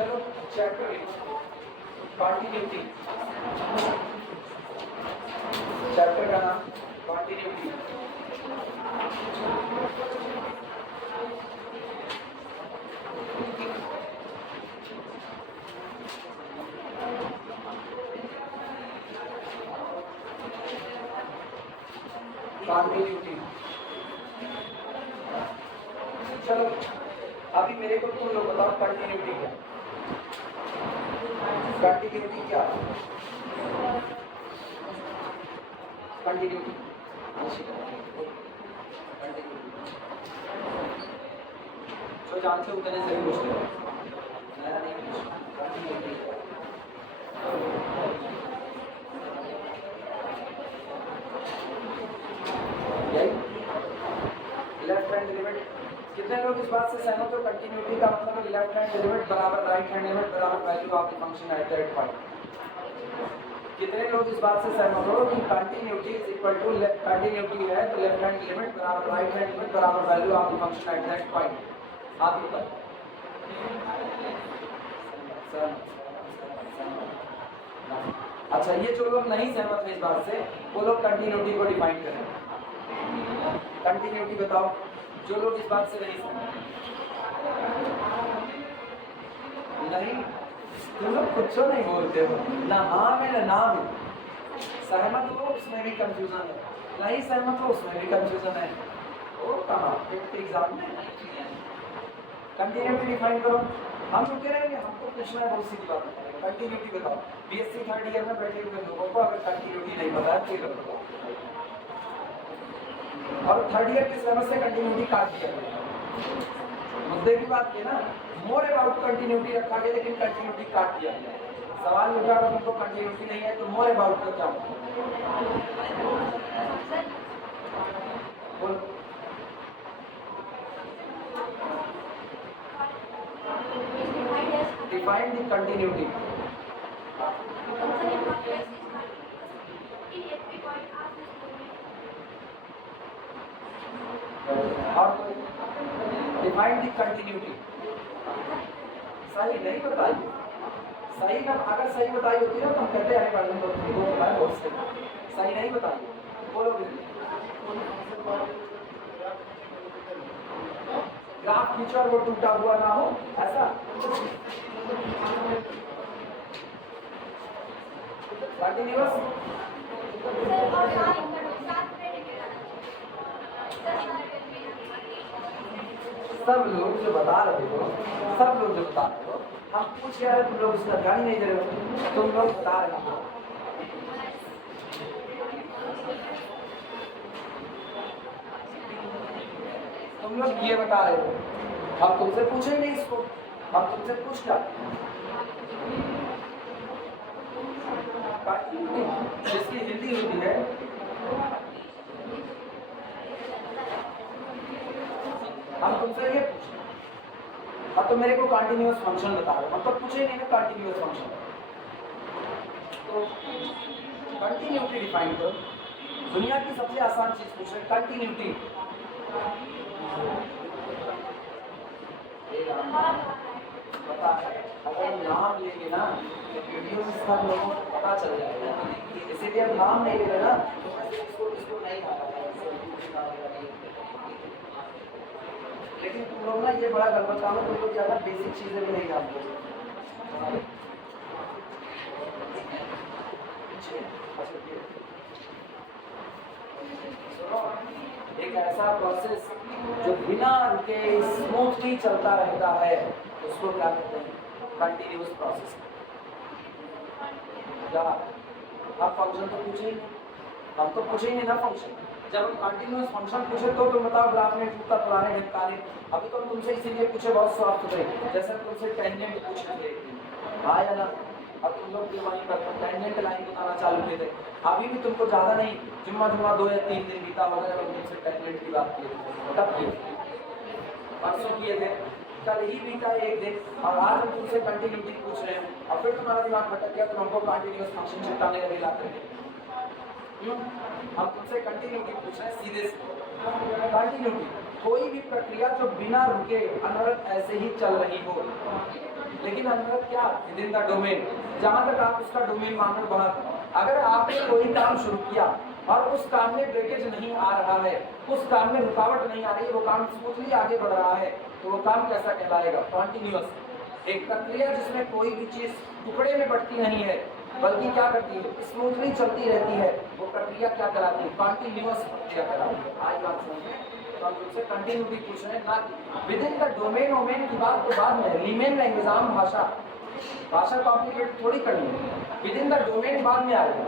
चलो chapter continuity, chapter का नाम कॉन्टिन्यूटी। कॉन्टिन्यूटी, चलो अभी मेरे को तुम लोग बताओ कंटिन्यूटी क्या? कंटिन्यूटी क्या? कंटिन्यूटी जो जानते हो कहने से भी पूछ लो, नया नहीं पूछ। Continuity left hand limit. कितने लोग इस बात से सहमत हो कंटिन्यूटी का मतलब है लेफ्ट हैंड लिमिट बराबर राइट हैंड लिमिट बराबर value of the function at that point? कितने लोग इस बात से सहमत हो कि continuity is equal to continuity है तो लेफ्ट हैंड लिमिट बराबर राइट हैंड लिमिट बराबर value of the function at that point? आप ऊपर अच्छा, ये जो लोग नहीं सहमत हैं इस बात से वो लोग कंटिन्यूटी को डिफाइन करें। कंटिन्यूटी बताओ जो लोग इस बात से नहीं सहमत। नहीं, तुम लोग कुछ नहीं बोलते हो, ना हाँ में ना ना में। सहमत हो उसमें भी कंफ्यूजन है, नहीं सहमत हो उसमें भी कंफ्यूजन है। वो कहाँ एग्जाम में कंटिन्यूटी डिफाइन करो। हम रुके रहेंगे, हमको पूछना है बहुत सीधी बात है। कंटिन्यूटी बताओ, बीएससी थर्ड ईयर में बैठे हुए लोगों को अगर कंटिन्यूटी नहीं पता है तो बताओ, और थर्ड ईयर की समझ से कंटिन्यूटी काट दिया गया। मुद्दे की बात है ना, मोर अबाउट कंटिन्यूटी रखा गया लेकिन कंटिन्यूटी काट दिया गया। सवाल उठा अगर तुमको कंटिन्यूटी नहीं है तो मोर अबाउट का क्या बोल? Define the continuity. और डिफाइन द कंटिन्यूटी सही नहीं बताई, सही ना, अगर सही बताई होती है तो हम कहते हैं अरे मैडम तो बताया बहुत सही, सही नहीं बताई। बोलो ग्राफ खींचा और वो टूटा हुआ ना हो ऐसा। कंटिन्यूअस सब लोग जो बता रहे हो, सब लोग जो बता रहे हो, हम पूछ रहे हैं तुम लोग उसका ध्यान नहीं दे रहे हो। तुम लोग बता रहे हो, तुम लोग ये बता रहे हो, हम तुमसे पूछे नहीं इसको, हम तुमसे पूछ क्या जिसकी हिंदी होती है हम तुमसे ये पूछे, अब तो मेरे को कंटिन्यूअस फंक्शन बता रहे हो, हम तो पूछे नहीं ना कंटिन्यूअस फंक्शन। तो कंटिन्यूटी डिफाइन करो। दुनिया की सबसे आसान चीज पूछ रहे कंटिन्यूटी। पता है अगर नाम लेंगे ना तो वीडियो में सब लोगों को पता चल जाएगा, इसीलिए हम नाम नहीं ले रहे ना, इसको नहीं आता। लेकिन तुम लोग ना ये बड़ा गलत काम है, तुम लोग ज्यादा बेसिक चीजें भी नहीं जानते। एक ऐसा प्रोसेस जो बिना रुके स्मूथली चलता रहता है उसको क्या कहते हैं? Continuous process. क्या आप फंक्शन तो पूछे ही, हम तो पूछे ही नहीं ना फंक्शन। जब हम कंटिन्यूअस फंक्शन पूछे तो तुम बताओ ग्राफ में टूटा पुराने ढकाने। अभी तो हम तुमसे इसीलिए पूछे बहुत साफ सुथरे, जैसे तुमसे टेंजेंट पूछे थे हाँ या ना। अब तुम लोग वहीं पर टेंजेंट लाइन बताना चालू किए थे। अभी भी तुमको ज़्यादा नहीं, जुम्मा 2 या 3 दिन बीता होगा जब हम तुमसे टेंजेंट की बात किए। कब किए? परसों किए थे, कल ही बीता एक दिन, और आज हम तुमसे कंटिन्यूटी पूछ रहे हैं। और फिर तुम्हारा दिमाग भटक गया तो हमको कंटिन्यूअस फंक्शन चिपकाने लगे ला करके। हम तुमसे कंटिन्यूटी पूछ रहे हैं सीधे से। कंटिन्यूटी कोई भी प्रक्रिया जो बिना रुके अनवरत ऐसे ही चल रही हो, लेकिन अंदर क्या विद इन द डोमेन, जहां तक आप उसका डोमेन मानकर बना दो। अगर आपने कोई काम शुरू किया और उस काम में ब्रेकेज नहीं आ रहा है, उस काम में रुकावट नहीं आ रही, वो काम स्मूथली आगे बढ़ रहा है, तो वो काम कैसा कहलाएगा? कॉन्टिन्यूअस। एक प्रक्रिया जिसमें कोई भी चीज टुकड़े में बटती नहीं है बल्कि क्या करती है, स्मूथली चलती रहती है, वो प्रक्रिया क्या कहलाती है? कॉन्टिन्यूअस प्रक्रिया कहलाती है। आज बात समझे? तो हम तुमसे कंटिन्यूटी पूछ रहे हैं, ना विद इन द डोमेन। ओमेन की बात तो बाद में, लीमेन लैंग्वेज आम भाषा, भाषा कॉम्प्लिकेट थोड़ी करनी है, विद इन द डोमेन बाद में आएगा।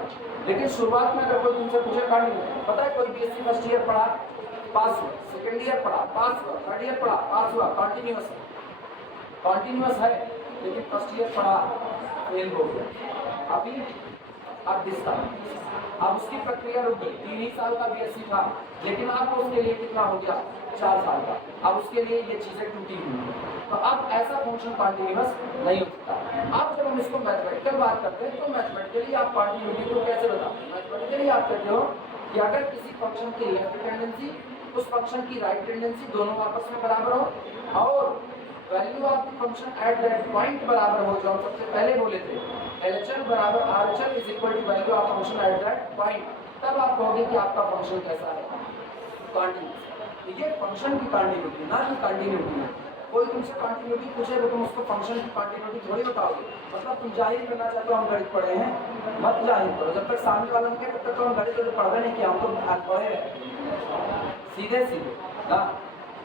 लेकिन शुरुआत में अगर कोई तुमसे पूछे कंटिन्यू, पता है कोई बीएससी फर्स्ट ईयर पढ़ा पास हुआ, सेकेंड ईयर पढ़ा पास हुआ, थर्ड ईयर पढ़ा पास हुआ, कॉन्टिन्यूअस है, कॉन्टिन्यूअस है, लेकिन फर्स्ट ईयर पढ़ा फेल हो गया, अभी अब दिसता, अब उसकी प्रक्रिया रुक गई। 3 ही साल का बीएससी था, लेकिन अब उसके लिए कितना हो गया? 4 साल का। अब उसके लिए ये चीजें टूटी हुई हैं, तो अब ऐसा फंक्शन कॉन्टिन्यूअस नहीं हो सकता। अब जब हम इसको मैथमेटिकल बात करते हैं, तो मैथमेटिकली आप कॉन्टिन्यूटी को कैसे बताते हैं? मैथमेटिकली आप कहते हो कि अगर किसी फंक्शन की लेफ्ट टेंडेंसी उस फंक्शन की राइट टेंडेंसी दोनों आपस में बराबर हो और value of the function at that point बराबर हो, जो हम सबसे पहले बोले थे LHL बराबर RHL is equal to value of function at that point, तब आप कहोगे कि आपका फंक्शन कैसा है? कॉन्टिन्यूअस। ये फंक्शन की कॉन्टिन्यूटी, ना कि कंटिन्यूटी है। कोई तुमसे कंटिन्यूटी पूछे तो तुम उसको फंक्शन की कंटिन्यूटी थोड़ी बताओगे। मतलब तुम जाहिर करना चाहते हो हम गणित पढ़े हैं, मत जाहिर करो। जब तक सामने वाला नहीं, तब तक तो हम गणित तो पढ़वे नहीं किया, हम तो पढ़े हैं सीधे सीधे। हाँ,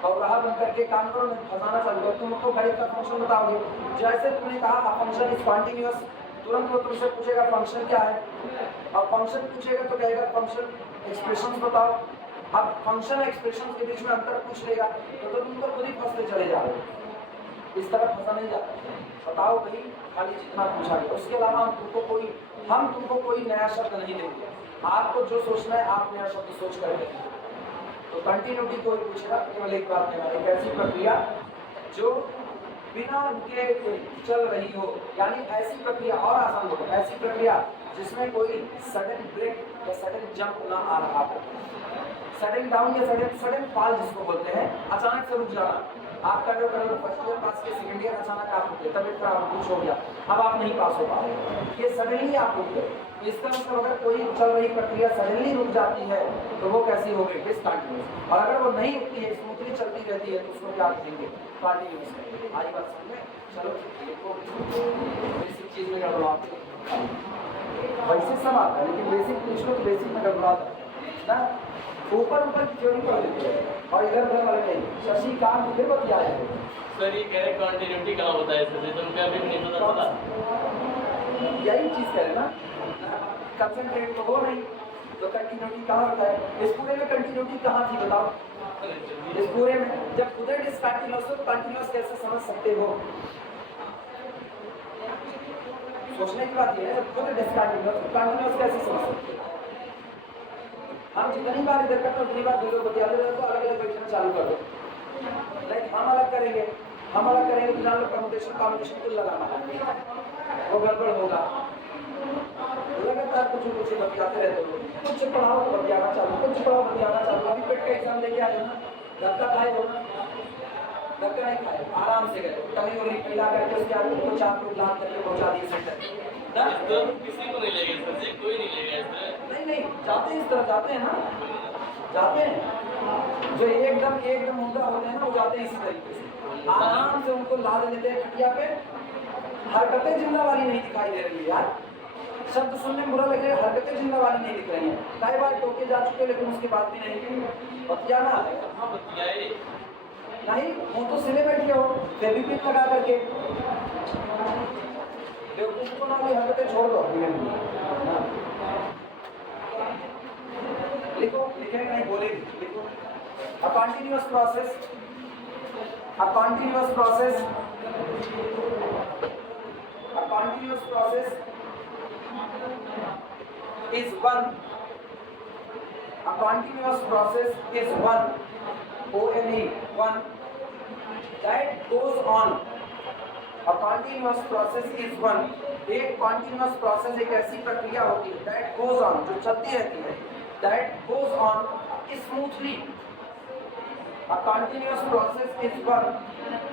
और रहा बन करके काम करो, नहीं फंसाना चालू करो, तुम उसको गणित का फंक्शन बताओगे। जैसे तुमने कहा फंक्शन इज कॉन्टिन्यूअस, तुरंत वो तुमसे पूछेगा फंक्शन क्या है, और फंक्शन पूछेगा तो कहेगा फंक्शन एक्सप्रेशंस बताओ। अब फंक्शन एक्सप्रेशन के बीच में अंतर पूछ लेगा तो तुम तो खुद ही फंसते चले जाओगे। इस तरह फंसा नहीं जाता। बताओ कहीं खाली जितना पूछा गया, उसके अलावा हम तुमको कोई नया शब्द नहीं देंगे। आपको जो सोचना है आप नया शब्द सोच कर देंगे। तो कंटिन्यूटी कोई पूछेगा केवल एक बात है, एक ऐसी प्रक्रिया जो बिना रुके चल रही हो, यानी ऐसी प्रक्रिया, और आसान होगा, ऐसी प्रक्रिया जिसमें कोई सडन ब्रेक या सडन जंप ना आ रहा हो, सडन डाउन या सडन फॉल जिसको बोलते हैं, अचानक से रुक जाना। आप कर रहे हो फर्स्ट ईयर पास के सेकंड ईयर, अचानक आप रुके, तबियत खराब कुछ हो गया, अब आप नहीं पास हो पा रहे, ये सडनली आप रुक गए। इसका मतलब अगर कोई चल रही प्रक्रिया सडनली रुक जाती है तो वो कैसी हो गई? डिसकंटिन्यूअस। और अगर वो नहीं रुकती है, स्मूथली चलती रहती है, तो उसको क्या कहेंगे? कंटिन्यूअस। आज बात समझ में? चलो बेसिक चीज में गड़बड़ाते वैसे सब आता है, लेकिन बेसिक पूछ लो तो बेसिक में गड़बड़ाता ना, ऊपर की थ्योरी पढ़ लेते हैं और इधर उधर वाले नहीं। शशि कांत फिर बतियाए सर, ये कह रहे कंटिन्यूटी कहाँ होता है इससे, तुमको अभी भी नहीं पता चला? यही चीज कह रहे ना, कंसंट्रेट तो हो नहीं, तो कंटिन्यूटी कहाँ होता है? इस पूरे में कंटिन्यूटी कहाँ थी बताओ? इस पूरे में जब उधर डिसकंटिन्यूअस हो तो कंटिन्यूअस कैसे समझ सकते हो? सोचने की बात यह है, जब खुद डिसकंटिन्यूअस तो कंटिन्यूअस कैसे समझ सकते हो? हम जितनी बार इधर करते उतनी बार दूसरों को बतियाते रहो, तो अलग अलग बैठना चालू कर दो। लाइक हम अलग करेंगे तो जान लो परमुटेशन कॉम्बिनेशन कुल लगाना, वो गड़बड़ होगा। लगातार कुछ बतियाते रहते हो, कुछ पढ़ाओ तो बतियाना चालू, कुछ पढ़ाओ बतियाना चालू। अभी पेट का एग्जाम देके आए हो ना, धक्का खाए हो ना? धक्का नहीं खाए, आराम से गए, कहीं और पिला करके उसके आगे को चाप को लाद करके पहुंचा दिए सेंटर। तो किसी को नहीं लेगा सर जी, कोई नहीं लेगा इसमें। नहीं जाते हैं, इस तरह जाते हैं ना, जाते हैं जो एकदम मुद्दा होते हैं ना, वो जाते हैं इसी तरीके से, आराम से उनको लाद लेते हैं खटिया पे। हरकतें जिंदा वाली नहीं दिखाई दे रही है यार, शब्द सुनने में बुरा लगे, हरकतें जिंदा वाली नहीं दिख रही हैं। कई बार टोके जा चुके, लेकिन उसके बाद भी नहीं बतियाना। हाँ बतियाए नहीं, वो तो सिले बैठे हो फेविक्विक लगा करके, बेवकूफ को ना हरकतें छोड़ दो। लिखो, लिखेंगे नहीं बोलेंगे, लिखो। A continuous process is one. A continuous process is one. O-N-E, one. That goes on. A continuous process is one. एक continuous process एक ऐसी प्रक्रिया होती है that goes on, जो चलती रहती है, that goes on smoothly. A continuous process is one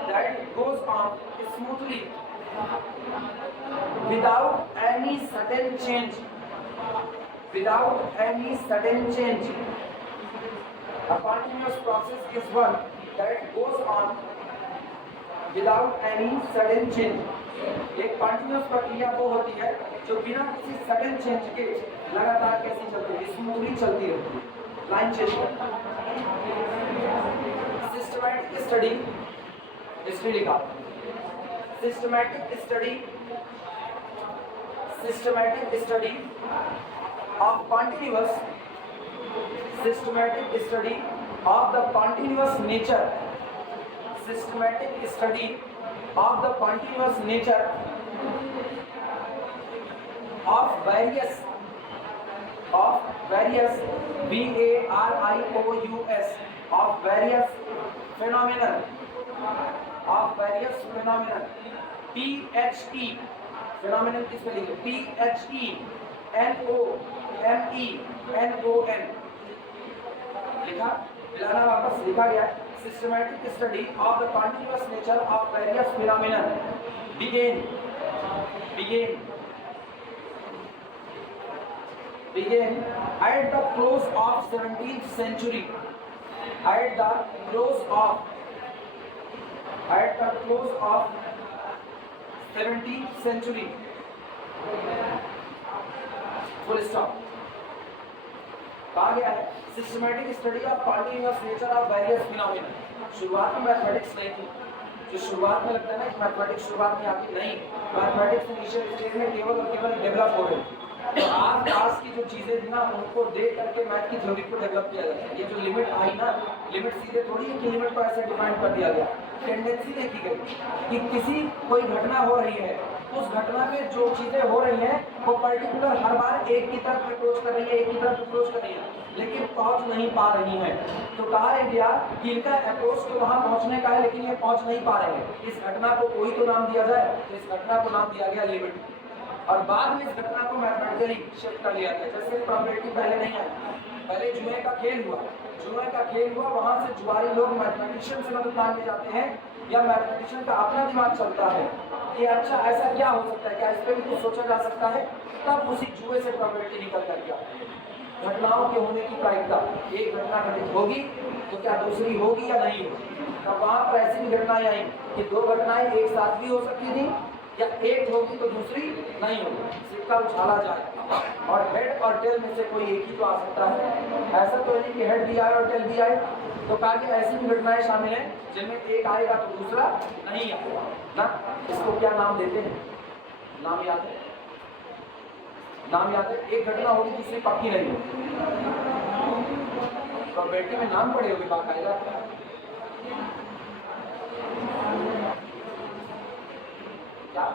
that goes on smoothly without any sudden change, without any sudden change. A continuous process is one that goes on without any sudden change. एक continuous प्रक्रिया वो होती है जो बिना किसी sudden change के लगातार कैसी चलती है, स्मूथली चलती रहती है, लाइन चेंज करती है। सिस्टमैटिक स्टडी, हिस्ट्री लिखा, systematic study of continuous, systematic study of the continuous nature, systematic study of the continuous nature of various VARIOUS of various phenomenon, PHE phenomenon किस में लिखे, PHENOMENON लिखा, मिलाना वापस लिखा गया। Systematic study of the continuous nature of various phenomena began at the close of 17th century. At the close of 17th century. Full stop. कहा गया है systematic study of continuous nature of various phenomena. शुरुआत में mathematics नहीं थी, जो शुरुआत में लगता है ना कि मैथमेटिक्स शुरुआत में आती नहीं, मैथमेटिक्स इनिशियल स्टेज में केवल और केवल डेवलप हो रही थी। तो आज पास की जो चीजें थी ना उनको देख करके मैथ की थ्योरी को डेवलप किया जाता है। ये जो लिमिट आई ना, लिमिट सीधे थोड़ी है कि लिमिट को ऐसे डिफाइन कर दिया गया, टेंडेंसी देखी गई कि किसी कोई घटना हो रही है, उस घटना में जो चीजें हो रही हैं वो पर्टिकुलर हर बार एक की तरफ अप्रोच कर रही है, एक की तरफ अप्रोच कर रही है, लेकिन पहुंच नहीं पा रही हैं। तो कहा है गया कि इनका अप्रोच तो वहां पहुंचने का है, लेकिन ये पहुंच नहीं पा रहे हैं। इस घटना को कोई तो नाम दिया जाए, तो इस घटना को नाम दिया गया लिमिट, और बाद में इस घटना को मैथमेटिकली शिफ्ट कर लिया गया। जैसे प्रोबेबिलिटी पहले नहीं आई, पहले जुए का खेल हुआ, वहां से जुआरी लोग मैथमेटिशियन से मदद मांगने जाते हैं, या मैथमेटिशियन का अपना दिमाग चलता है कि अच्छा ऐसा क्या हो सकता है, क्या इस पर भी कुछ सोचा जा सकता है, तब उसी जुए से प्रोबेबिलिटी निकल कर गया। घटनाओं के होने की प्रायिकता, एक घटना घटित होगी तो क्या दूसरी होगी या नहीं होगी। तब वहाँ पर ऐसी भी घटनाएं आई कि दो घटनाएं एक साथ भी हो सकती थी, या एक होगी तो दूसरी नहीं होगी। सिक्का उछाला जाए और हेड और टेल में से कोई एक ही तो आ सकता है, ऐसा तो नहीं कि हेड भी आए और टेल भी आए। तो कहा कि ऐसी भी घटनाएं शामिल हैं जिनमें एक आएगा तो दूसरा नहीं आएगा ना। इसको क्या नाम देते हैं, नाम याद है? एक घटना होगी दूसरी पक्की नहीं होगी। प्रोबेबिलिटी में नाम पड़े होगी बाकायदा। क्या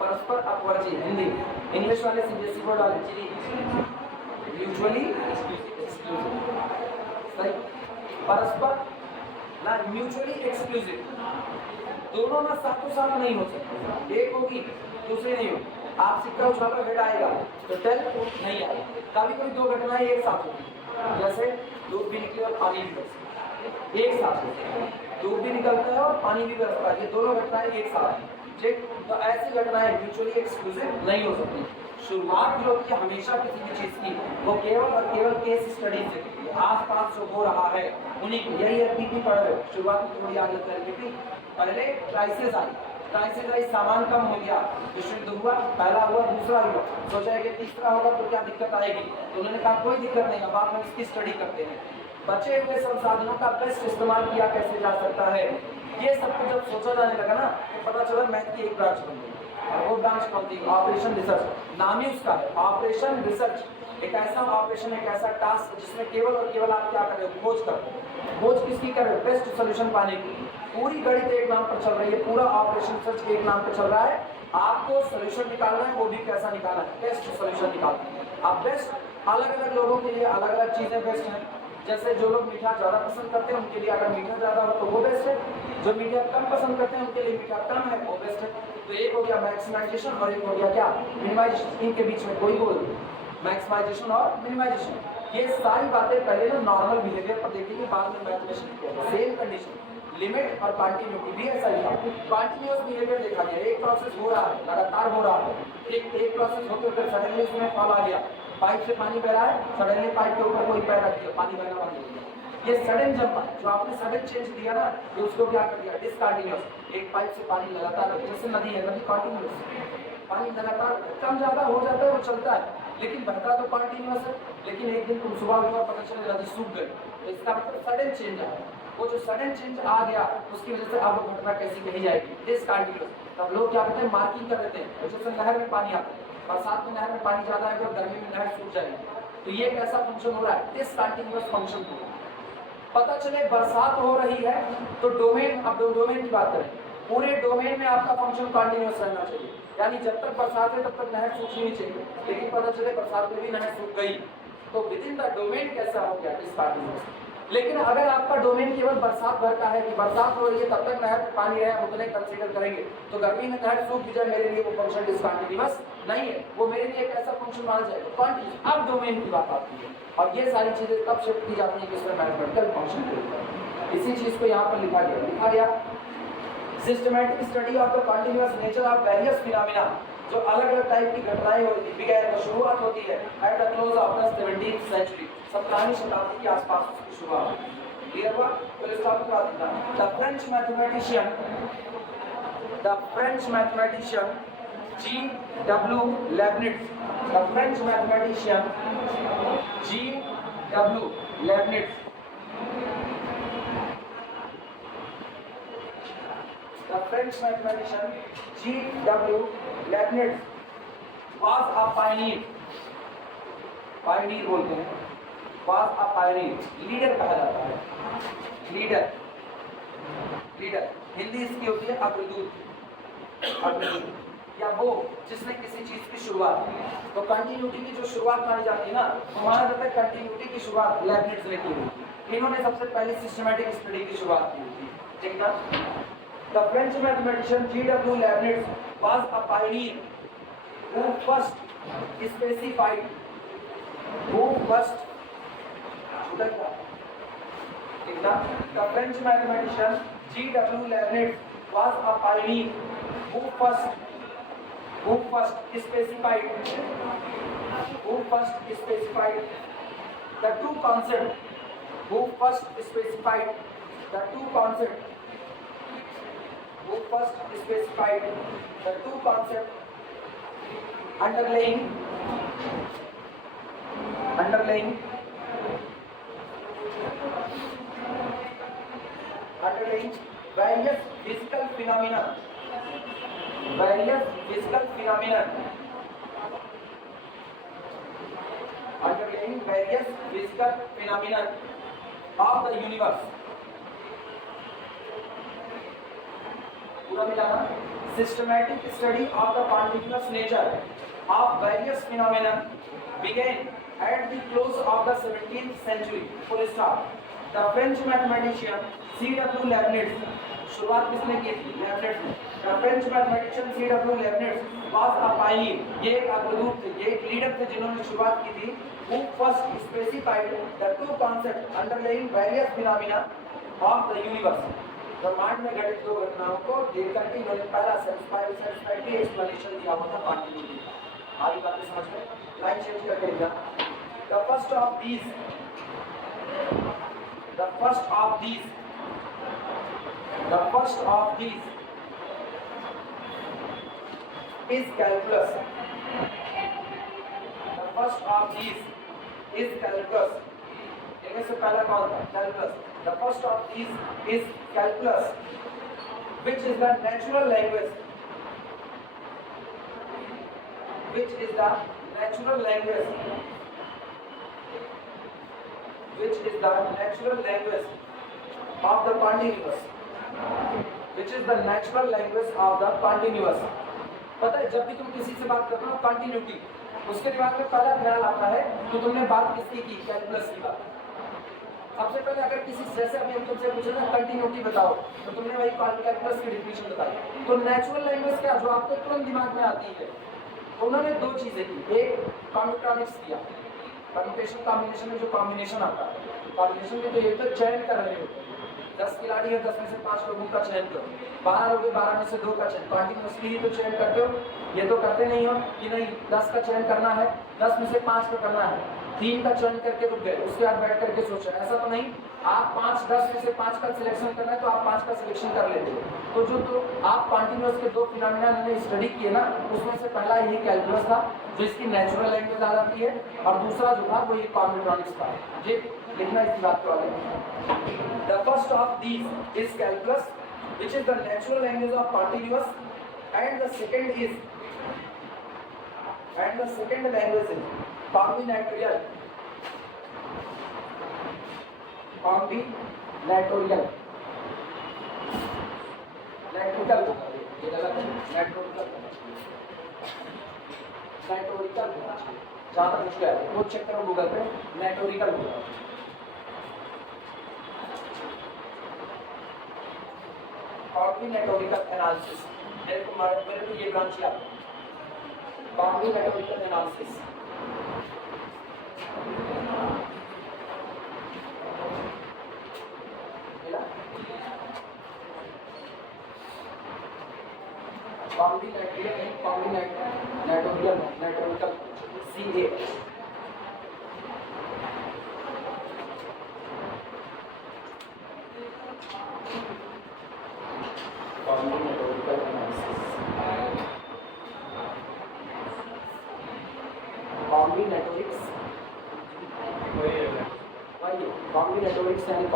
परस्पर अपवर्जी, हिंदी इंग्लिश वाले सीबीएसई बोर्ड वाले म्यूचुअली एक्सक्लूसिव, सही। परस्पर ना म्यूचुअली एक्सक्लूसिव, दोनों ना साथों साथ नहीं हो सकते, एक होगी दूसरी नहीं होगी। आप सिक्का उछालो हेड आएगा तो टेल नहीं आएगा। कभी कभी दो घटनाएं एक साथ होती, जैसे दूध भी निकले और पानी भी बरसता, एक साथ होती है। दूध भी निकलता है और पानी भी बरसता है, ये दोनों घटनाएं एक साथ हैं, ठीक। तो ऐसी घटनाएं म्यूचुअली एक्सक्लूसिव नहीं हो सकती। शुरुआत जो होती है हमेशा किसी भी चीज की, वो केवल और केवल केस स्टडी से होती है। आस पास जो हो रहा है उन्हीं को, यही एलपीपी पढ़ रहे हो, शुरुआत में थोड़ी आदत है एलपीपी। पहले क्राइसिस आई, सामान कम हो गया, विश्व हुआ, पहला हुआ, दूसरा हुआ, सोचा है कि तीसरा होगा तो क्या दिक्कत आएगी, तो उन्होंने कहा कोई दिक्कत नहीं, अब आप इसकी स्टडी करते हैं। बचे हुए संसाधनों का बेस्ट इस्तेमाल किया कैसे जा सकता है, ये सब कुछ जब सोचा जाने लगा ना तो पता चला मैथ की एक ब्रांच बन गई। और वो ब्रांच कौन थी? ऑपरेशन रिसर्च, नाम ही उसका है ऑपरेशन रिसर्च। एक ऐसा ऑपरेशन, एक ऐसा टास्क जिसमें केवल और केवल आप क्या कर रहे हो, खोज कर रहे हो। खोज किसकी कर रहे हो? बेस्ट सोल्यूशन पाने की। पूरी गणित एक नाम पर चल रही है, पूरा ऑपरेशन रिसर्च एक नाम पर चल रहा है। आपको सोल्यूशन निकालना है, वो भी कैसा निकालना है, बेस्ट सोल्यूशन निकालना है। अब बेस्ट अलग अलग लोगों के लिए अलग अलग चीजें बेस्ट हैं। जैसे जो लोग मीठा ज़्यादा पसंद करते हैं उनके लिए अगर मीठा ज़्यादा हो तो वो बेस्ट है, जो मीठा कम पसंद करते हैं उनके लिए मीठा कम है वो बेस्ट है। तो एक हो गया मैक्सिमाइजेशन और एक हो गया क्या, मिनिमाइजेशन। इनके बीच में कोई गोल मैक्सिमाइजेशन और मिनिमाइजेशन, ये सारी बातें पहले ना नॉर्मल बिहेवियर पर देखेंगे, बाद में मैथमेटिक्स लिखेंगे। सेम कंडीशन, लिमिट और कंटिन्यूटी भी ऐसा ही था। कंटिन्यूअस बिहेवियर देखा गया, एक प्रोसेस हो रहा है, लगातार हो रहा है, एक प्रोसेस होते होते सडनली उसमें फॉल आ गया, पाइप से पानी बह रहा है, सडनली पाइप के ऊपर कोई पैर रख दिया, पानी बहना बंद हो गया। ये सडन जंप है, जो आपने सडन चेंज दिया ना, ये उसको क्या कर दिया, डिसकंटिन्यूअस। एक पाइप से पानी लगातार, जैसे नदी है, नदी कंटिन्यूअस, पानी लगातार कम ज्यादा हो जाता है, वो चलता है, लेकिन बहता तो कंटिन्यूअस है। लेकिन एक दिन तुम सुबह हुआ, पता चला नदी सूख गई, तो इसका मतलब सडन चेंज है। वो जो सडन चेंज आ गया, उसकी वजह से अब वो घटना कैसी कही जाएगी, डिसकंटिन्यूअस। तब लोग क्या कहते हैं, मार्किंग कर देते हैं। जैसे नहर में पानी आता है, बरसात में नहर में पानी ज्यादा आएगा और गर्मी में नहर सूख जाएगी, तो ये कैसा फंक्शन हो रहा है, डिसकंटिन्यूअस फंक्शन हो रहा है। पता चले बरसात हो रही है तो डोमेन, अब डोमेन की बात करें, पूरे डोमेन में आपका फंक्शन कंटिन्यूअस रहना चाहिए, यानी जब तक बरसात है तब तक नहर सूखनी नहीं चाहिए। लेकिन पता चले बरसात में भी नहर सूख गई, तो विद इन द डोमेन कैसा हो गया, डिसकंटिन्यूअस। लेकिन अगर आपका डोमेन केवल बरसात भर का है कि बरसात हो रही है तब तक नहर में पानी है, हम उतने कंसीडर करेंगे, तो गर्मी में नहर सूख भी जाए, मेरे लिए वो फंक्शन डिसकंटिन्यूअस नहीं है, वो मेरे लिए एक ऐसा फंक्शन माना जाएगा कंटिन्यूअस। अब डोमेन की बात आती है, और ये सारी चीजें तब शिफ्ट की जाती है किसमें, मैथमेटिकल फंक्शन के ऊपर। इसी चीज को यहाँ पर लिखा गया systematic study of the continuous nature of various phenomena, जो अलग अलग टाइप की घटनाएं होती है, बिगैन शुरुआत होती है at the close of the 17th century, 17वीं शताब्दी के आसपास उसकी शुरुआत। क्लियर हुआ? तो इसका आपको बता देता, the French mathematician G.W. Leibniz, the French mathematician G.W. Leibniz, the French mathematician G.W. Leibniz was a pioneer, pioneer बोलते हैं, was a pioneer, लीडर कहा जाता है, लीडर, हिंदी इसकी होती है अग्रदूत, या वो जिसने किसी चीज की शुरुआत की। तो कंटिन्यूटी की जो शुरुआत मानी जाती है ना, तो माना जाता है कंटिन्यूटी की शुरुआत लेibniz ने की हुई। इन्होंने सबसे पहले सिस्टमैटिक स्टडी की शुरुआत की थी, ठीक ना। The French mathematician G.W. Leibniz was a pioneer who first specified, ठीक ना। The French mathematician G.W. Leibniz was a pioneer who first specified the two concepts, underlying various physical phenomena of the universe. पूरा मिलाना, systematic study of the continuous nature of various phenomena began at the close of the 17th century. Full stop. The French mathematician C.W. Leibniz, शुरुआत किसने की थी, लेibniz ने। The French mathematician C.W. Leibniz was a pioneer, ये एक अग्रदूत थे, ये एक लीडर थे जिन्होंने शुरुआत की थी। Who first specified the two concepts underlying various phenomena of the universe. ब्रह्मांड में घटित दो घटनाओं को देख करके इन्होंने पहला सेटिस्फैक्टरी एक्सप्लेनेशन दिया हुआ था कंटिन्यूटी। आगे बातें समझ में, लाइन चेंज करके लिखा। The first of these is calculus. इनमें से पहला कौन था, calculus. The first of these is calculus, which is the natural language of the continuous. पता है जब भी तुम किसी से बात करते हो कंटिन्यूटी, उसके दिमाग में पहला ख्याल आता है तो तुमने बात किसकी की, कैलकुलस की बात। सबसे पहले अगर किसी, जैसे अभी हम तुमसे पूछे ना कंटिन्यूटी बताओ, तो तुमने वही कैलकुलस की डेफिनेशन बताई। तो नेचुरल लैंग्वेज क्या, जो आपको तुरंत दिमाग में आती है, तो उन्होंने दो चीजें की, एक कॉम्बिनेट्रॉनिक्स किया, परम्यूटेशन कॉम्बिनेशन में जो कॉम्बिनेशन आता है, कॉम्बिनेशन में तो ये तो चयन कर रहे होते हैं, 10 खिलाड़ी है, 10 में से 5 लोगों का चयन करो, 12 लोग हैं, 12 में से 2 का चयन, कॉन्टिन्यूसली ही तो चयन करते हो, ये तो करते नहीं हो कि नहीं 10 का चयन करना है, 10 में से 5 का करना है, 3 का चयन करके रुक गए, उसके बाद बैठ करके सोचा, ऐसा तो नहीं, आप 10 में से 5 का सिलेक्शन करना है तो आप 5 का सिलेक्शन कर लेते हो। तो जो तो आप कॉन्टिन्यूस के दो फिनोमेना ने स्टडी किए ना, उसमें से पहला यही कैलकुलस था जो इसकी नेचुरल लैंग्वेज आ जाती है, और दूसरा जो था वो ये कॉम्बिनेट्रॉनिक्स था। ये लिखना इस बात को आगे। The first of these is calculus, which is the natural language of continuous, and the second language is combinatorial. Combinatorial. Natorical. ये गलत है. Natorical. Natorical होना चाहिए. जहाँ तक मुझको याद है, वो चेक करो गूगल पे. Natorical होगा. Combinatorial analysis. मेरे को ये ब्रांच याद है. Combinatorial analysis. Combinatorial CA. Combinatorial analysis. Combinatorics. वही combinatorics यानी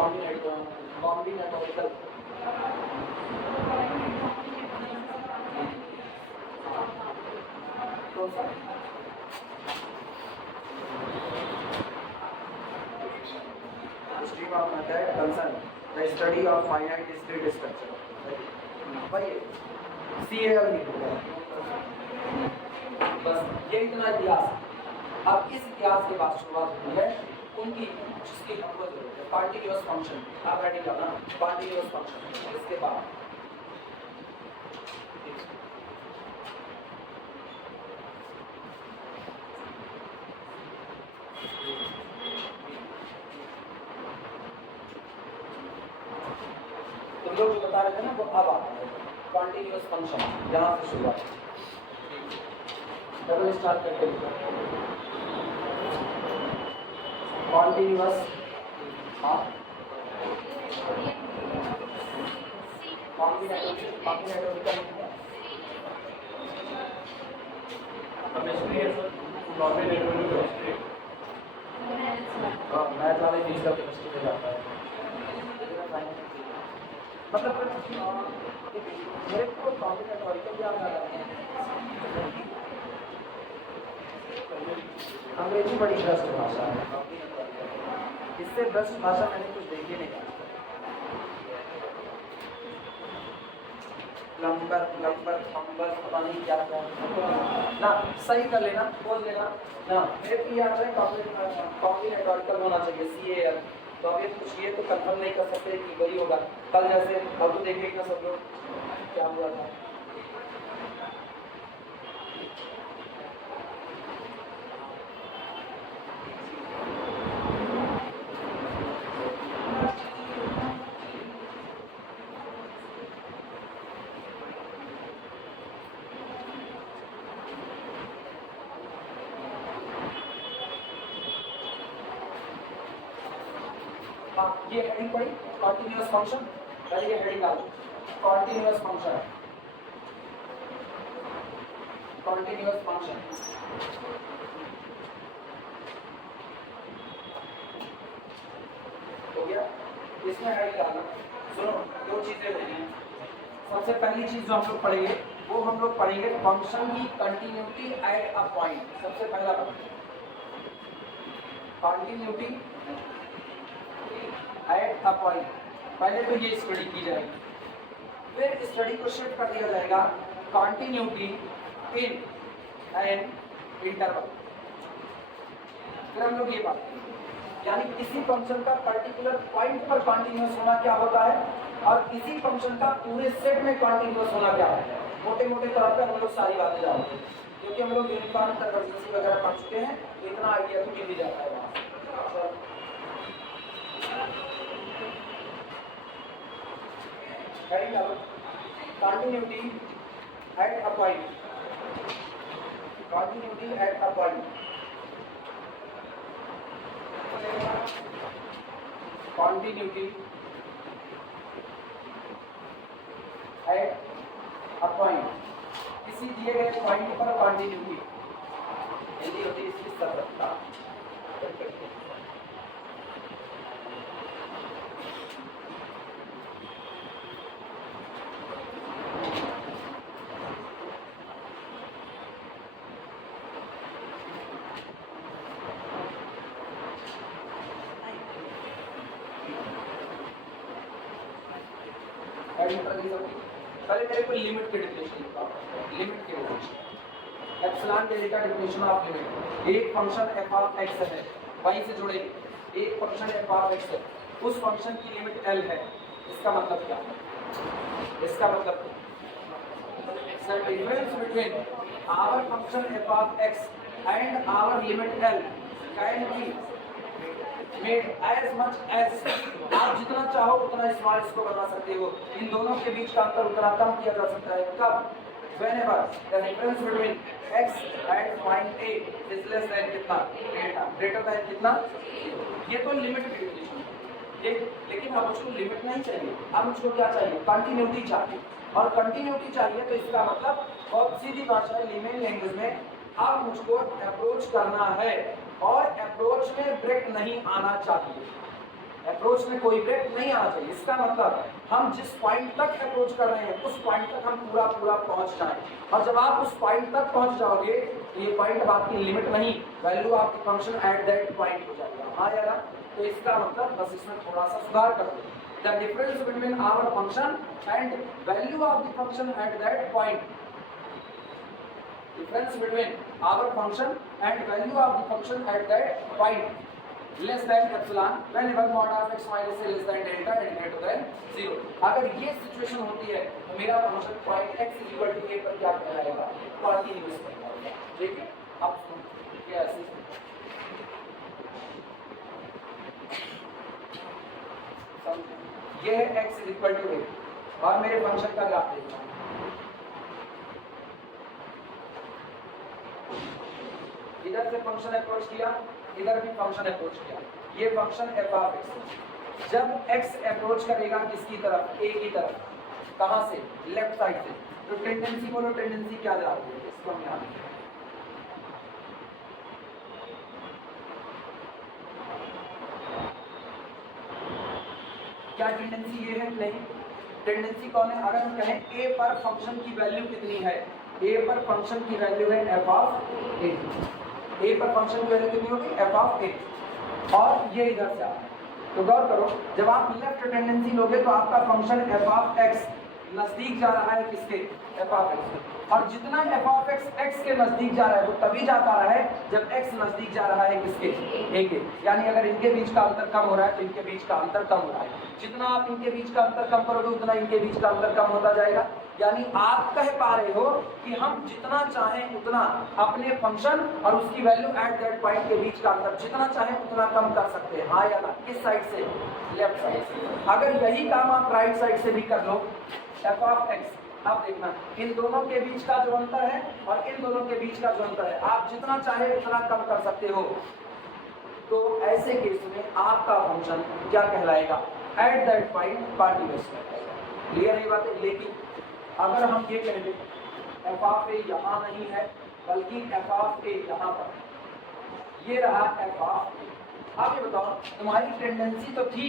combinatorial. कौन सा? Stream of method concern the study of finite discrete structure. वही CAL बस ये इतना इतिहास। अब इस इतिहास के बाद शुरुआत होती है उनकी जिसकी हमको जरूरत है, कॉन्टिन्यूअस फंक्शन। आप रेडी करना, कॉन्टिन्यूअस फंक्शन। इसके बाद तुम लोग जो बता रहे थे ना वो अब आता है कॉन्टिन्यूअस फंक्शन। यहाँ से शुरुआत, डबल स्टार्ट करके कॉन्टिन्यूअस मैथ वाले फिजिकल केमिस्ट्री में जाता है। मतलब मेरे को कॉम्बिनेटोरिकल याद आ रहा है। अंग्रेजी बड़ी बेस्ट भाषा है, इससे बेस्ट भाषा मैंने कुछ देखी नहीं। लंबर पता नहीं क्या ना, सही कर लेना, बोल लेना ना। मेरे को याद है कॉम्बिनेटोरिकल होना चाहिए CAL। तो अभी कुछ ये तो कंफर्म नहीं कर सकते कि वही होगा। कल जैसे कल तो देखेगा सब लोग क्या हुआ था। ये हेडिंग पड़ी कॉन्टिन्यूअस फंक्शन। पहले ये हेडिंग डालो, कॉन्टिन्यूअस फंक्शन, कॉन्टिन्यूअस फंक्शन। हो गया, इसमें हेडिंग डालो। सुनो, दो चीजें होगी। सबसे पहली चीज जो हम लोग पढ़ेंगे वो हम लोग पढ़ेंगे फंक्शन की कंटिन्यूटी एट अ पॉइंट। सबसे पहला कंटिन्यूटी एट अ पॉइंट। पहले तो ये स्टडी की जाएगी, फिर स्टडी को शिफ्ट कर दिया जाएगा कंटिन्यूटी इन एन इंटरवल। फिर हम लोग ये बात यानी किसी फंक्शन का पर्टिकुलर पॉइंट पर कॉन्टिन्यूअस होना क्या होता है और किसी फंक्शन का पूरे सेट में कॉन्टिन्यूअस होना क्या है। मोटे मोटे तौर पर हम लोग सारी बातें जानते हैं। क्योंकि हम लोग यूनिफॉर्म कन्वर्जेंसी वगैरह पढ़ चुके हैं, इतना आइडिया तो मिल ही जाता है वहाँ से। Continuity at a point. Continuity at a point. Continuity at a point. किसी दिए गए पॉइंट पर कंटिन्यूटी यदि होती है इसकी सततता। पहले मेरे को लिमिट की डेफिनेशन बताओ। लिमिट की definition epsilon delta definition of limit. एक फंक्शन f ऑफ x है, y से जुड़े एक फंक्शन f ऑफ x है, उस फंक्शन की लिमिट l है। इसका मतलब क्या है? इसका मतलब the difference between our function f of x and our limit l can be made as much as आप जितना चाहो उतना स्मॉल इसको बना सकते हो। इन दोनों के बीच का अंतर उतना कम किया जा सकता है। कब? Whenever the difference between x and point A is less than कितना? डेल्टा। ग्रेटर देन कितना? ये तो लिमिट की डेफिनेशन है। लेकिन अब मुझको लिमिट नहीं चाहिए, अब मुझको क्या चाहिए? कंटिन्यूटी चाहिए। और कंटिन्यूटी चाहिए तो इसका मतलब बहुत सीधी भाषा लीमेन लैंग्वेज में अब मुझको अप्रोच करना है और अप्रोच में ब्रेक नहीं आना चाहिए। अप्रोच में कोई ब्रेक नहीं आना चाहिए। इसका मतलब हम जिस पॉइंट तक अप्रोच कर रहे हैं उस पॉइंट तक हम पूरा पहुंच जाएं। और जब आप उस पॉइंट तक पहुंच जाओगे तो ये पॉइंट अब आपकी लिमिट नहीं, value of the function at that point हो जाएगा। हाँ या ना? तो इसका मतलब बस इसमें थोड़ा सा सुधार कर दो। The difference between our function and value of the function at that point. Difference between our function and value of the function at that point less than epsilon whenever mod of x minus a less than delta and greater than 0. अगर ये situation होती है तो मेरा function point x is equal to a पर क्या कहलाएगा? Continuous कहलाएगा। ठीक है? अब क्या ऐसे ये है x is equal to a और मेरे फंक्शन का ग्राफ देखना। इधर से फंक्शन अप्रोच किया, इधर भी फंक्शन अप्रोच किया। ये फंक्शन f ऑफ x जब x अप्रोच करेगा किसकी तरफ? a की तरफ। कहां से? लेफ्ट साइड से। तो टेंडेंसी बोलो, टेंडेंसी क्या जा रही है? इसको हम यहां क्या टेंडेंसी ये है? नहीं। टेंडेंसी कौन है? अगर हम कहें a पर फंक्शन की वैल्यू कितनी है? a पर फंक्शन की वैल्यू है f ऑफ a। a पर फंक्शन की वैल्यू कितनी होगी? f of a। और ये इधर से आता है। तो गौर करो, जब आप लेफ्ट टेंडेंसी लोगे तो आपका फंक्शन f ऑफ x नजदीक जा रहा है किसके? f of x। और जितना f ऑफ x के नजदीक जा रहा है वो तभी जा पा रहा है जब x नजदीक जा रहा है किसके? a के। यानी अगर इनके बीच का अंतर कम हो रहा है तो इनके बीच का अंतर कम हो रहा है। जितना आप इनके बीच का अंतर कम करोगे उतना इनके बीच का अंतर कम होता जाएगा। यानी आप कह पा रहे हो कि हम जितना चाहें उतना अपने फंक्शन और उसकी वैल्यू एट दैट पॉइंट के बीच का अंतर जितना चाहें उतना कम कर सकते हैं। हाँ या ना? किस साइड से? लेफ्ट साइड से। अगर यही काम आप राइट साइड से भी कर लो, f ऑफ x, आप देखना इन दोनों के बीच का जो अंतर है और इन दोनों के बीच का जो अंतर है आप जितना चाहे उतना कम कर सकते हो। तो ऐसे केस में आपका फंक्शन क्या कहलाएगा? एट दैट पॉइंट कंटीन्यूअस कहलाएगा। क्लियर है बात? लेकिन अगर हम ये कहें f ऑफ a यहाँ नहीं है बल्कि f ऑफ a यहाँ पर, ये रहा f ऑफ a। अब ये बताओ, तुम्हारी टेंडेंसी तो थी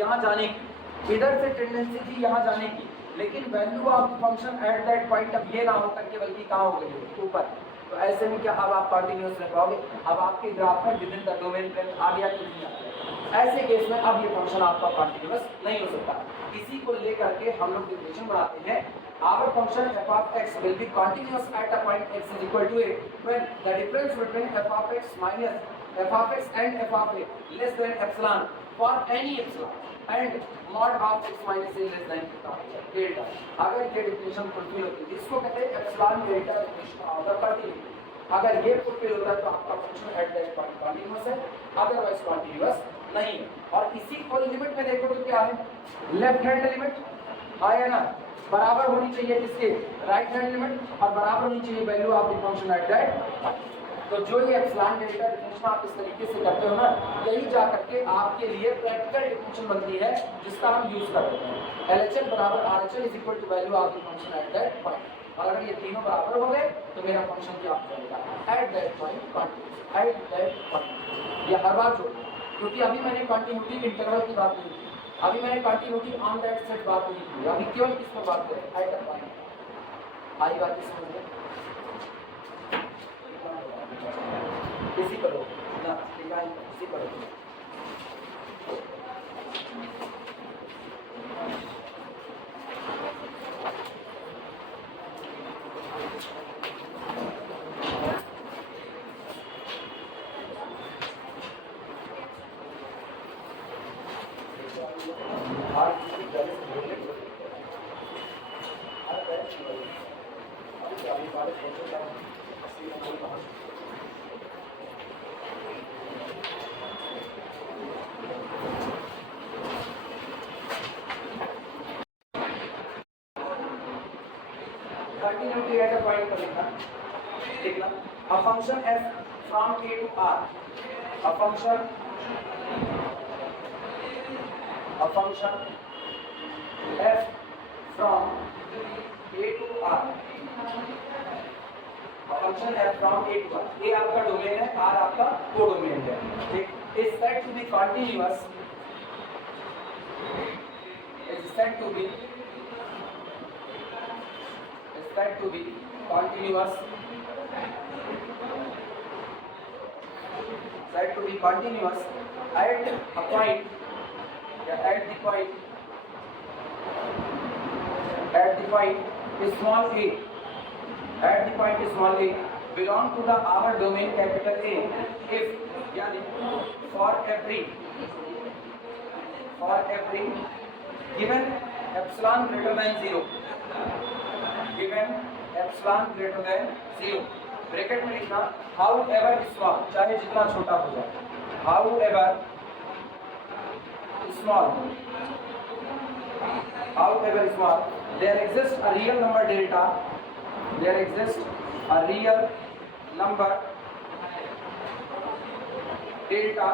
यहाँ जाने की, इधर से टेंडेंसी थी यहाँ जाने की, लेकिन value of function at that point अब ये ना हो करके बल्कि कहाँ हो गई? ऊपर। तो ऐसे में क्या अब आप कंटिन्यूअस रह पाओगे? अब आपके ग्राफ में within the domain plane आ गया कि नहीं आ गया? ऐसे केस में अब ये फंक्शन आपका कंटिन्यूअस नहीं हो सकता। इसी को लेकर के हम लोग डिफिनेशन बनाते हैं, our function f of x will be continuous at a point x is equal to a when the difference between f of x minus f of x and f of a less than epsilon for any epsilon and mod of x minus a less than delta। अगर ये definition fulfil होती है इसको कहते हैं epsilon delta definition of the continuity. अगर ये fulfil होता है तो आपका function at that point continuous है, अदरवाइज कंटीन्यूअस नहीं है। और इसी को लिमिट में देखो तो क्या है, लेफ्ट हैंड लिमिट आया ना, बराबर होनी चाहिए किसके, राइट हैंड लिमिट, और बराबर होनी चाहिए value of the function at that. तो जो ये एप्सिलॉन डेल्टा डिफिनेशन आप इस तरीके से करते हो ना, यही जा करके आपके लिए प्रैक्टिकल डिफिनेशन बनती है जिसका हम यूज कर रहे हैं। LHL बराबर RHL is equal to value of the function at that point. अगर ये तीनों बराबर हो गए तो मेरा फंक्शन क्या हो जाएगा, eight that point continuous, eight that point. ये हर बार जोड़, क्योंकि अभी मैंने कंटिन्यूटी इंटरवल की बात नहीं की, अभी मैंने कंटिन्यूटी ऑन दैट सेट बात नहीं की, अभी केवल किस पर बात करें, एट दैट पॉइंट। आई बात समझ में, इसी पर हो ना, ठीक है, इसी पर हो। Continuity at a point पर लिखना, a function f from a to r, a function f from a to r, a function f from a to r, a आपका डोमेन है, r आपका कोडोमेन है, ठीक, is said to be continuous, is said to be continuous, said to be continuous at a point, at the point small a, at the point small a belong to the our domain capital A if यानी for every given epsilon greater than 0, given epsilon greater than 0, bracket में लिखना however small, चाहे जितना छोटा हो जाए, however small, there exists a real number delta, there exists a real number delta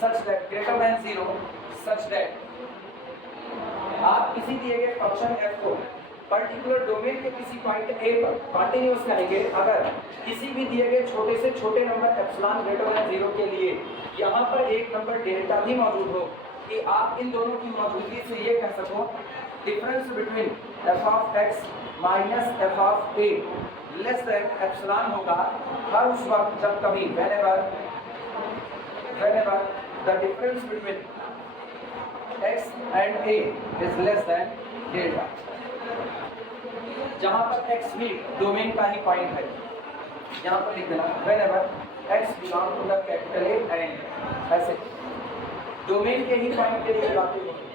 such that greater than 0, such that आप किसी दिए गए फंक्शन f को पर्टिकुलर डोमेन के किसी पॉइंट a पर कंटीन्यूअस करेंगे अगर किसी भी दिए गए छोटे से छोटे नंबर एप्सिलॉन ग्रेटर देन 0 के लिए यहाँ पर एक नंबर डेल्टा भी मौजूद हो, कि आप इन दोनों की मौजूदगी से ये कह सको difference between f of x minus f of a less than epsilon होगा हर उस वक्त जब कभी whenever the difference between x and a is less than delta, जहां पर x भी डोमेन का ही पॉइंट है, यहाँ पर लिख देना whenever x belong to the capital A and ऐसे डोमेन के ही पॉइंट के लिए बातें होती हैं।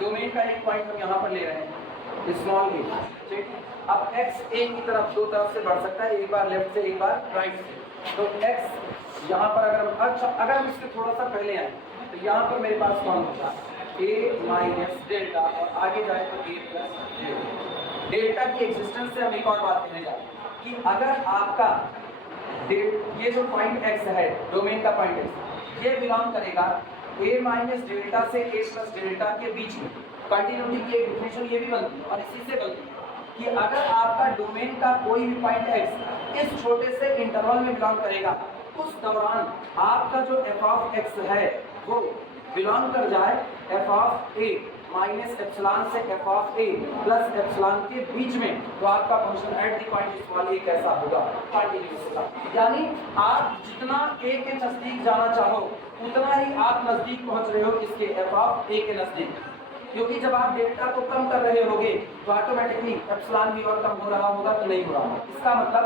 डोमेन का एक पॉइंट हम यहाँ पर ले रहे हैं स्मॉल ए, ठीक। अब x a की तरफ दो तरफ से बढ़ सकता है, एक बार लेफ्ट से एक बार राइट से। तो x यहाँ पर अगर हम इसके थोड़ा सा पहले आए तो यहाँ पर मेरे पास कौन होगा a माइनस डेल्टा और आगे जाए तो a प्लस डेल्टा की एग्जिस्टेंस से हम एक और बात कहने जा रहे हैं कि अगर आपका ये जो पॉइंट x है डोमेन का पॉइंट x ये बिलोंग करेगा a माइनस डेल्टा से a प्लस डेल्टा के बीच में। कंटिन्यूटी की एक डिफिनेशन ये भी बनती है और इसी से बनती है कि अगर आपका डोमेन का कोई भी पॉइंट x इस छोटे से इंटरवल में बिलोंग करेगा उस दौरान आपका जो f ऑफ x है वो बिलोंग कर जाए f of a minus epsilon से f of a plus epsilon के बीच में, तो आपका function at the point small a कैसा होगा, कंटिन्यूअस होगा। यानी आप जितना ए के नजदीक जाना चाहो उतना ही आप नजदीक पहुंच रहे हो किसके, एफ ऑफ ए के नजदीक, क्योंकि जब आप डेल्टा को कम कर रहे होगे तो ऑटोमेटिकली एप्सिलॉन भी और कम हो रहा होगा कि नहीं हो रहा होगा। इसका मतलब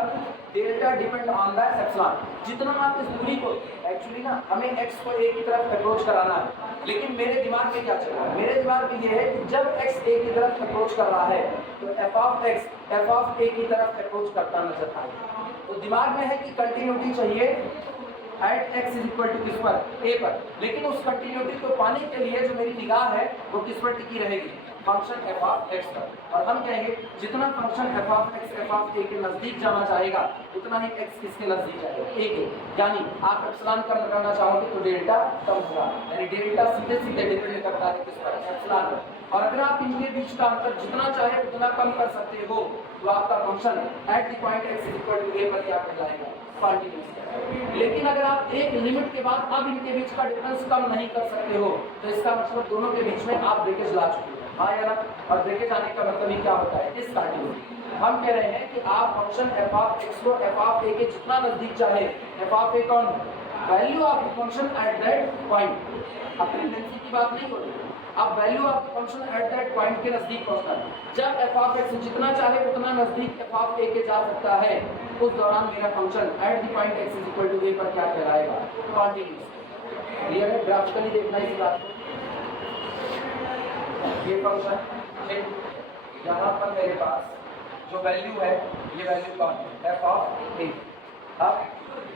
delta depend on the epsilon. जितना आप इस दूरी को, एक्चुअली ना हमें एक्स को ए की तरफ अप्रोच कराना है, लेकिन मेरे दिमाग में क्या चल रहा है, मेरे दिमाग में ये है कि जब एक्स ए की तरफ अप्रोच कर रहा है तो f of x f of a की तरफ अप्रोच करता नजर आएगा। तो दिमाग में है कि कंटिन्यूटी चाहिए at x is equal to किस पर, ए पर, लेकिन उस कंटिन्यूटी को पाने के लिए जो मेरी निगाह है वो किस पर टिकी रहेगी, फंक्शन एफ ऑफ एक्स पर। और हम कहेंगे जितना function f of x f of a के नजदीक जाना चाहेगा उतना ही एक्स किसके नजदीक जाएगा, ए के। यानी आप एप्सिलॉन कम करना चाहोगे तो डेल्टा कम होगा, यानी डेल्टा सीधे सीधे डिपेंड करता है किस पर, एप्सिलॉन पर। और अगर आप इनके बीच का अंतर जितना चाहे उतना कम कर सकते हो तो आपका function at the point x is equal to a पर क्या कहलाएगा, कंटिन्यूअस। लेकिन अगर आप एक लिमिट के बाद अब इनके बीच का डिफरेंस कम नहीं कर सकते हो तो इसका मतलब दोनों के बीच में आप ब्रेकेज ला चुके हो, हाँ या ना। और ब्रेकेज आने का मतलब ही क्या होता है, इस कंटिन्यूटी। हम कह रहे हैं कि आप फंक्शन एफ ऑफ एक्स को एफ ऑफ ए के जितना नजदीक चाहे, एफ ऑफ ए कौन, value of the function at that point, अब टेंडेंसी की बात नहीं हो रही, अब value of the function at that point के नजदीक पहुंचना है। जब एफ ऑफ एक्स जितना चाहे उतना नजदीक एफ ऑफ ए के जा सकता है, उस दौरान मेरा function at the point x is equal to a पर क्या कहलाएगा, कंटीन्यूअस। क्लियर है, ग्राफिकली देखना इस बात को। ये फंक्शन यहाँ पर मेरे पास जो वैल्यू है ये वैल्यू कौन है, एफ ऑफ ए। अब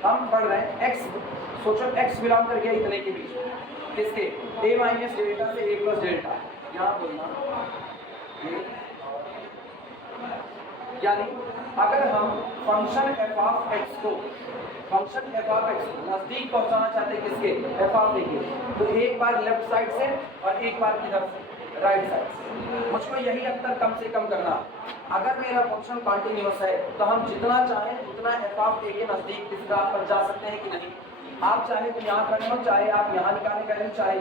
हम पढ़ रहे हैं एक्स, सोचो एक्स बिलोंग कर गया इतने के बीच में, किसके, ए माइनस डेल्टा से ए प्लस डेल्टा, यहाँ बोलना ये। यानी अगर हम फंक्शन एफ ऑफ एक्स को नजदीक पहुंचाना चाहते हैं किसके, एफ ऑफ ए के, तो एक बार लेफ्ट साइड से और एक बार किधर से, राइट साइड से। मुझको यही अंतर कम से कम करना। अगर मेरा फंक्शन कंटिन्यूअस है तो हम जितना चाहें उतना एफ ऑफ ए के नजदीक किसका पर जा सकते हैं कि नहीं। आप चाहे तो यहाँ खड़े हो, चाहे आप यहाँ निकालने का, चाहे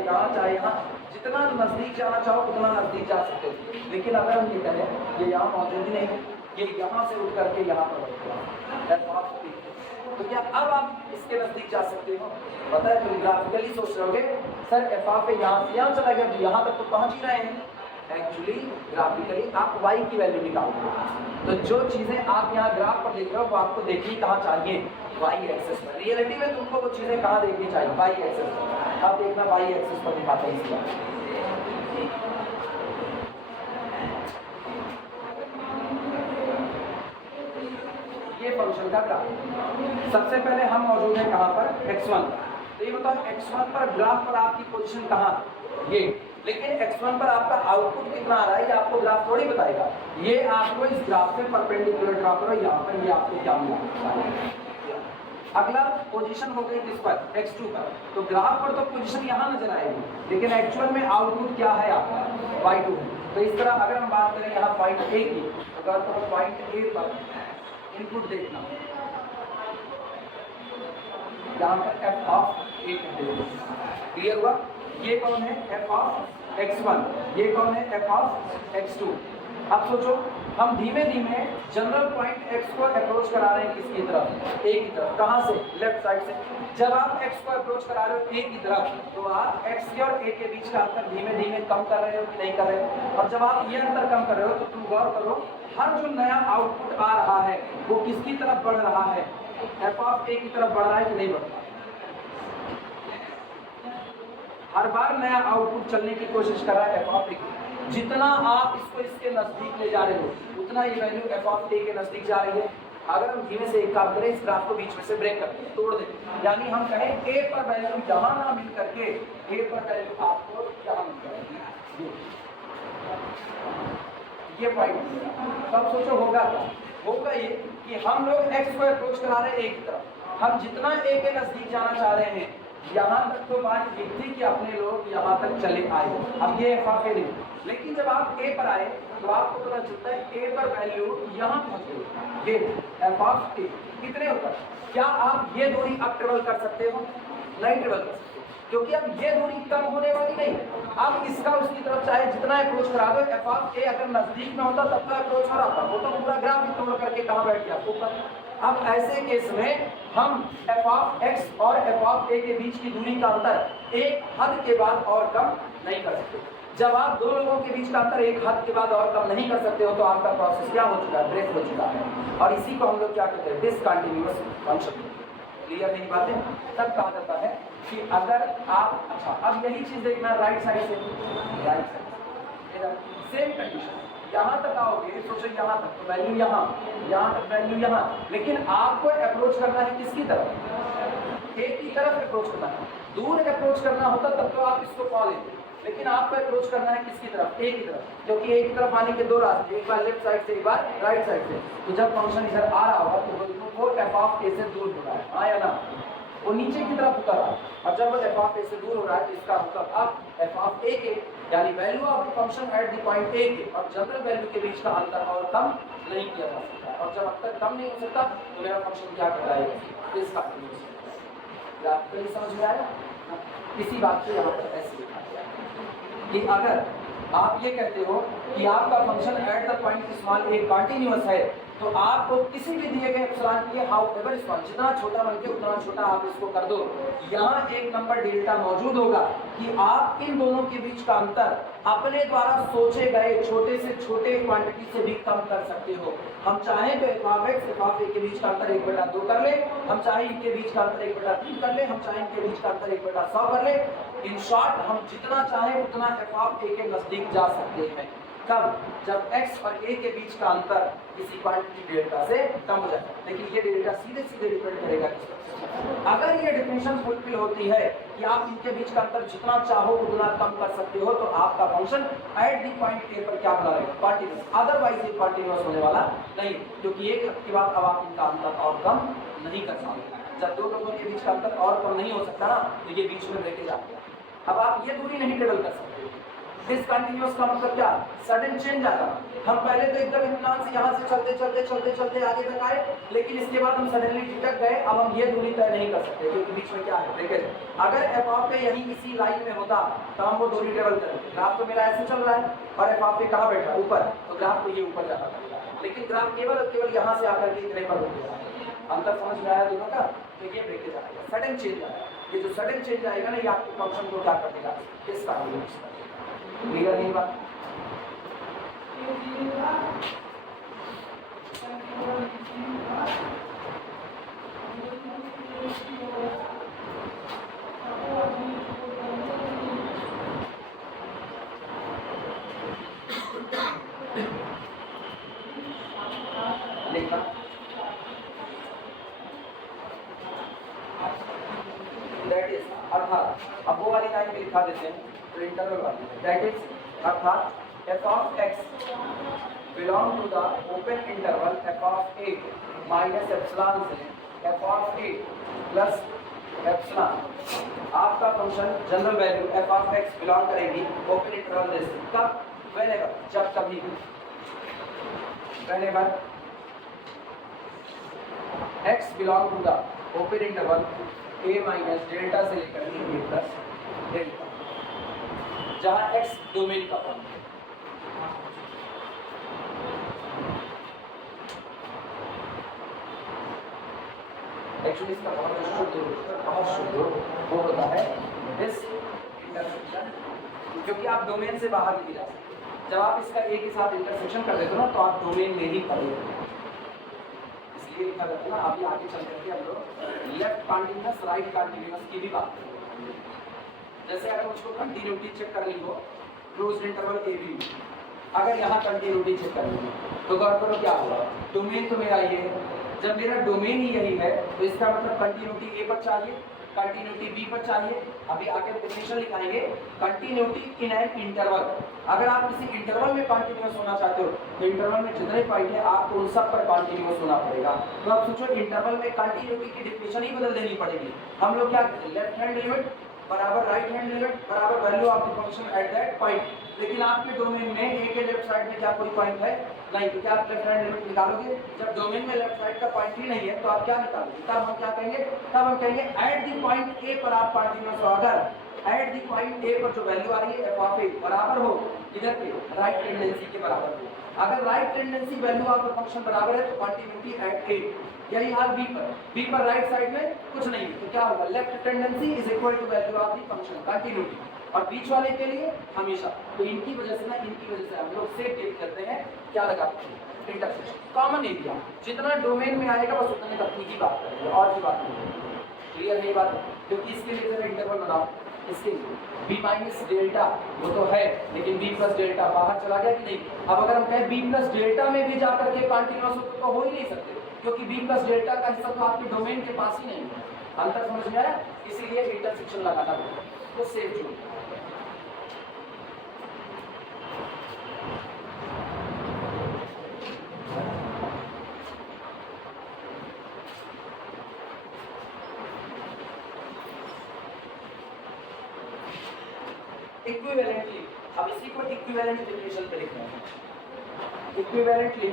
यहाँ, जितना नजदीक जाना चाहो उतना नजदीक जा सकते हो। लेकिन अगर हम ये करें ये यहाँ मौजूद ही नहीं है, ये यहाँ से उठ करके यहाँ पर एफ ऑफ ए, तो क्या अब आप इसके नजदीक जा सकते हो। पता है तुम ग्राफिकली सोच रहोगे सर एफ ऑफ ए यहाँ से यहाँ चला गया तो यहाँ तक तो पहुँच ही रहे हैं। एक्चुअली ग्राफिकली आप y की वैल्यू निकालते हो, तो जो चीजें आप यहाँ ग्राफ पर देख रहे हो वो आपको देखनी कहाँ चाहिए, y एक्सेस पर। रियलिटी में तुमको वो चीजें कहाँ देखनी चाहिए, y एक्सेस पर। आप देखना y एक्सेस पर दिखाते हैं इसका। ये फंक्शन का ग्राफ, सबसे पहले हम मौजूद है कहाँ पर, x1। तो ये बताओ x1 पर ग्राफ पर आपकी पोजीशन कहाँ, ये। लेकिन x1 पर आपका आउटपुट कितना आ रहा है ये आपको ग्राफ थोड़ी बताएगा, ये आपको इस ग्राफ से परपेंडिकुलर ड्रा करो यहाँ पर, ये आपको क्या मिला। अगला पोजीशन हो गई किस पर, x2 पर। तो ग्राफ पर तो पोजीशन यहाँ नजर आएगी, लेकिन एक्चुअल में आउटपुट क्या है आपका, y2 है। तो इस तरह अगर हम बात करें यहाँ पॉइंट ए की, तो पॉइंट ए पर इनपुट देखना, यहाँ पर एफ ऑफ ए क्लियर हुआ। ये कौन है, एफ ऑफ x1, ये कौन है, एफ ऑफ x2। अब सोचो हम धीमे धीमे जनरल पॉइंट x को अप्रोच करा रहे हैं किसकी तरफ, a की तरफ। कहाँ से, लेफ्ट साइड से। जब आप x को अप्रोच करा रहे हो a की तरफ तो आप x और a के बीच का अंतर धीमे धीमे कम कर रहे हो कि नहीं कर रहे हो। और जब आप ये अंतर कम कर रहे हो तो तुम गौर करो हर जो नया आउटपुट आ रहा है वो किसकी तरफ बढ़ रहा है, एफ ऑफ ए की तरफ बढ़ रहा है कि नहीं बढ़ रहा। हर बार नया आउटपुट चलने की कोशिश कर रहा है एफ ऑफ ए की। जितना आप इसको इसके नजदीक ले जा रहे हो उतना ये वैल्यू एफ ऑफ ए के नजदीक जा रही है। अगर हम धीमे से एक काम करें, इस ग्राफ को बीच में से ब्रेक करते हैं, तोड़ दें, यानी हम कहें ए पर वैल्यू यहाँ ना मिल करके ए पर वैल्यू आपको यहाँ मिल जाएगी, ये पॉइंट। तो अब सोचो होगा क्या, होगा ये कि हम लोग एक्स को अप्रोच करा रहे हैं एक तरफ, हम जितना ए के नजदीक जाना चाह रहे हैं यहाँ तक तो बात ये थी कि अपने लोग यहाँ तक चले आए। अब ये एफ ऑफ ए नहीं, लेकिन जब आप ए पर आए तो आपको पता चलता है ए पर वैल्यू यहाँ पहुँच गई, ये एफ ऑफ ए कितने ऊपर। क्या आप ये दूरी अब ट्रेवल कर सकते हो, नहीं ट्रेवल कर सकते, क्योंकि अब ये दूरी कम होने वाली नहीं। अब इसका उसकी तरफ चाहे जितना अप्रोच करा दो, एफ ऑफ ए अगर नजदीक में होता तब तो अप्रोच हो रहा था, वो तो पूरा ग्राफ ही तोड़ करके कहाँ बैठ गया ऊपर। अब ऐसे केस में हम एफ ऑफ एक्स और एफ ऑफ ए के बीच की दूरी का अंतर एक हद के बाद और कम नहीं कर सकते। जब आप दो लोगों के बीच का अंतर एक हद के बाद और कम नहीं कर सकते हो तो आपका प्रोसेस क्या हो चुका है, ब्रेक हो चुका है। और इसी को हम लोग क्या कहते हैं, डिसकंटिन्यूअस फंक्शन। क्लियर नहीं बातें? तब कहा जाता है कि अगर आप, अच्छा अब यही चीज देखना राइट साइड से, राइट साइड सेम कंडीशन, यहाँ तक आओगे सोचो यहाँ तक तो वैल्यू यहाँ तक वैल्यू यहाँ, लेकिन आपको अप्रोच करना है किसकी तरफ, ए की तरफ अप्रोच करना है। दूर अप्रोच करना होता तब तो आप इसको कॉल लेते, लेकिन आपको अप्रोच करना है किसकी तरफ, ए की तरफ, क्योंकि ए की तरफ आने के दो रास्ते, एक बार लेफ्ट साइड से एक बार राइट साइड से। तो जब फंक्शन इधर आ रहा होगा तो वो एफ ऑफ ए से दूर हो रहा है, हाँ या ना, वो नीचे की तरफ उतर रहा है। और जब वो एफ ऑफ ए से दूर हो रहा है तो इसका मतलब अब एफ ऑफ ए के यानी value of the function at the point A के और जनरल वैल्यू के बीच का अंतर और कम नहीं किया जा सकता है। और जब अंतर कम नहीं हो सकता तो मेरा फंक्शन क्या कहलाएगा, डिसकंटिन्यूअस। ग्राफिकली समझ में आया? इसी बात को यहाँ पर ऐसे लिखा गया कि अगर आप ये कहते हो कि आपका function at the point small A continuous है तो आपको किसी भी दिए गए एप्सिलॉन के लिए हाउ एवर स्मॉल, जितना छोटा बन के उतना छोटा आप इसको कर दो, यहाँ एक नंबर डेल्टा मौजूद होगा कि आप इन दोनों के बीच का अंतर अपने द्वारा सोचे गए छोटे से छोटे क्वांटिटी से भी कम कर सकते हो। हम चाहें तो f of x f of a के बीच का अंतर 1/2 कर ले, हम चाहें इनके बीच का अंतर 1/3 कर ले, हम चाहें इनके बीच का अंतर 1/100 कर ले। इन शॉर्ट हम जितना चाहें उतना एफ ऑफ ए के नजदीक जा सकते हैं। कब? जब x और a के बीच का अंतर किसी क्वांटिटी डेल्टा से कम हो जाए। लेकिन ये डेल्टा सीधे सीधे डिपेंड करेगा किस पर। अगर ये डिफिनेशन फुलफिल होती है कि आप इनके बीच का अंतर जितना चाहो उतना कम कर सकते हो तो आपका function at the point A पर क्या बना रहेगा, कॉन्टिन्यूअस। अदरवाइज ये कॉन्टिन्यूअस होने वाला नहीं, क्योंकि एक हद के बाद अब आप इनका अंतर और कम नहीं कर सकते। जब दो लोगों के बीच का अंतर और कम नहीं हो सकता ना तो ये बीच में लेके जाते हैं। अब आप ये दूरी नहीं ट्रेवल कर सकते। डिसकंटिन्यूअस का मतलब क्या, सडन चेंज आता। हम पहले तो एकदम इत्मीनान से यहाँ से चलते चलते चलते चलते आगे तक आए, लेकिन इसके बाद हम सडनली टिकट गए। अब हम ये दूरी तय नहीं कर सकते क्योंकि बीच में क्या है, ब्रेकेज। अगर एफ ऑफ ए यहीं इसी लाइन में होता तो हम वो दूरी ट्रेवल करें। ग्राफ तो मेरा ऐसे चल रहा है और एफ ऑफ ए कहाँ बैठा, ऊपर, तो ग्राफ को ये ऊपर जाता था। लेकिन ग्राफ केवल यहाँ से आकर के इतने पर रुक गया। अंतर समझ में आया दोनों का? तो ये ब्रेकेज आएगा, सडन चेंज आएगा। ये जो सडन चेंज आएगा ना ये आपके फंक्शन को क्या कर देगा, डिसकंटिन्यूअस। क्लियर नहीं बात? देखा दैट इज, अर्थात अब वो वाली लाइन भी लिखा देते हैं तो इंटरवल वाली, दैट इज अर्थात f of x belong to the open interval f of a minus epsilon से f of a plus epsilon. आपका function general value f of x belong करेगी ओपन इंटरवल से, कब, व्हेनेवर, जब कभी, whenever x belong to the open interval a minus delta से लेकर a plus delta, जहां x डोमेन का फंक्शन है। एक्चुअली इसका बहुत शुद्ध वो होता है दिस इंटरसेक्शन, क्योंकि आप डोमेन से बाहर नहीं जा सकते। जब आप इसका a के साथ इंटरसेक्शन कर देते हो ना तो आप डोमेन में ही पड़े हो, ये लिखा जाता है ना। अभी आगे चल करके हम लोग लेफ्ट कॉन्टिन्यूअस राइट कॉन्टिन्यूअस की भी बात करेंगे। जैसे अगर मुझको कंटिन्यूटी चेक करनी हो क्लोज्ड इंटरवल ए बी, अगर यहाँ कंटिन्यूटी चेक करनी हो तो गौर करो क्या होगा, डोमेन तो मेरा ये है। जब मेरा डोमेन ही यही है तो इसका मतलब कंटिन्यूटी ए पर चाहिए, कंटिन्यूटी बी पर चाहिए। अभी आगे डेफिनेशन लिखाएंगे, कंटिन्यूटी इन एन इंटरवल। अगर आप किसी इंटरवल में कंटिन्यूअस होना चाहते हो तो इंटरवल में जितने पॉइंट है आपको उन सब पर कंटिन्यूअस होना पड़ेगा। तो आप सोचो इंटरवल में कंटिन्यूटी की डेफिनेशन ही बदल देनी पड़ेगी। हम लोग क्या कहते हैं, लेफ्ट हैंड लिमिट बराबर राइट हैंड लिमिट बराबर value of the function at that point. लेकिन आपके डोमेन में ए के लेफ्ट साइड में क्या कोई पॉइंट है नहीं, तो क्या आप लेफ्ट हैंड लिमिट निकालोगे? जब डोमेन में लेफ्ट साइड का पॉइंट ही नहीं है तो आप क्या निकालोगे? तब हम क्या कहेंगे, तब हम कहेंगे एट द पॉइंट ए पर आप कंटिन्यूअस हो। अगर एट द पॉइंट ए पर जो वैल्यू आ रही है एफ ऑफ ए बराबर हो इधर के राइट टेंडेंसी के बराबर हो। अगर right tendency value of the function बराबर है तो कंटिन्यूटी एट ए, यही हाल बी पर राइट साइड में कुछ नहीं तो क्या होगा, left tendency is equal to value of the function continuity, और बीच वाले के लिए हमेशा। तो इनकी वजह से हम लोग से डील करते हैं, क्या लगाते हैं, इंटरसेक्शन कॉमन एरिया। जितना डोमेन में आएगा बस उतने तकनीक की बात करेंगे, और की बात नहीं। क्लियर है ये बात? क्योंकि इसके लिए जब इंटरवल बनाओ, इसके लिए b माइनस डेल्टा वो तो है, लेकिन b प्लस डेल्टा बाहर चला गया कि नहीं। अब अगर हम कहें b प्लस डेल्टा में भी जाकर के कॉन्टिन्यूअस तो हो ही नहीं सकते, क्योंकि b प्लस डेल्टा का हिस्सा तो आपके डोमेन के पास ही नहीं है। अंतर समझ में आया? इसीलिए इंटरसेक्शन लगाना पड़ेगा, तो सेव जोड़। इक्विवेलेंटली, अब इसी को इक्विवेलेंट डिफिनेशन पे लिखना है। इक्विवेलेंटली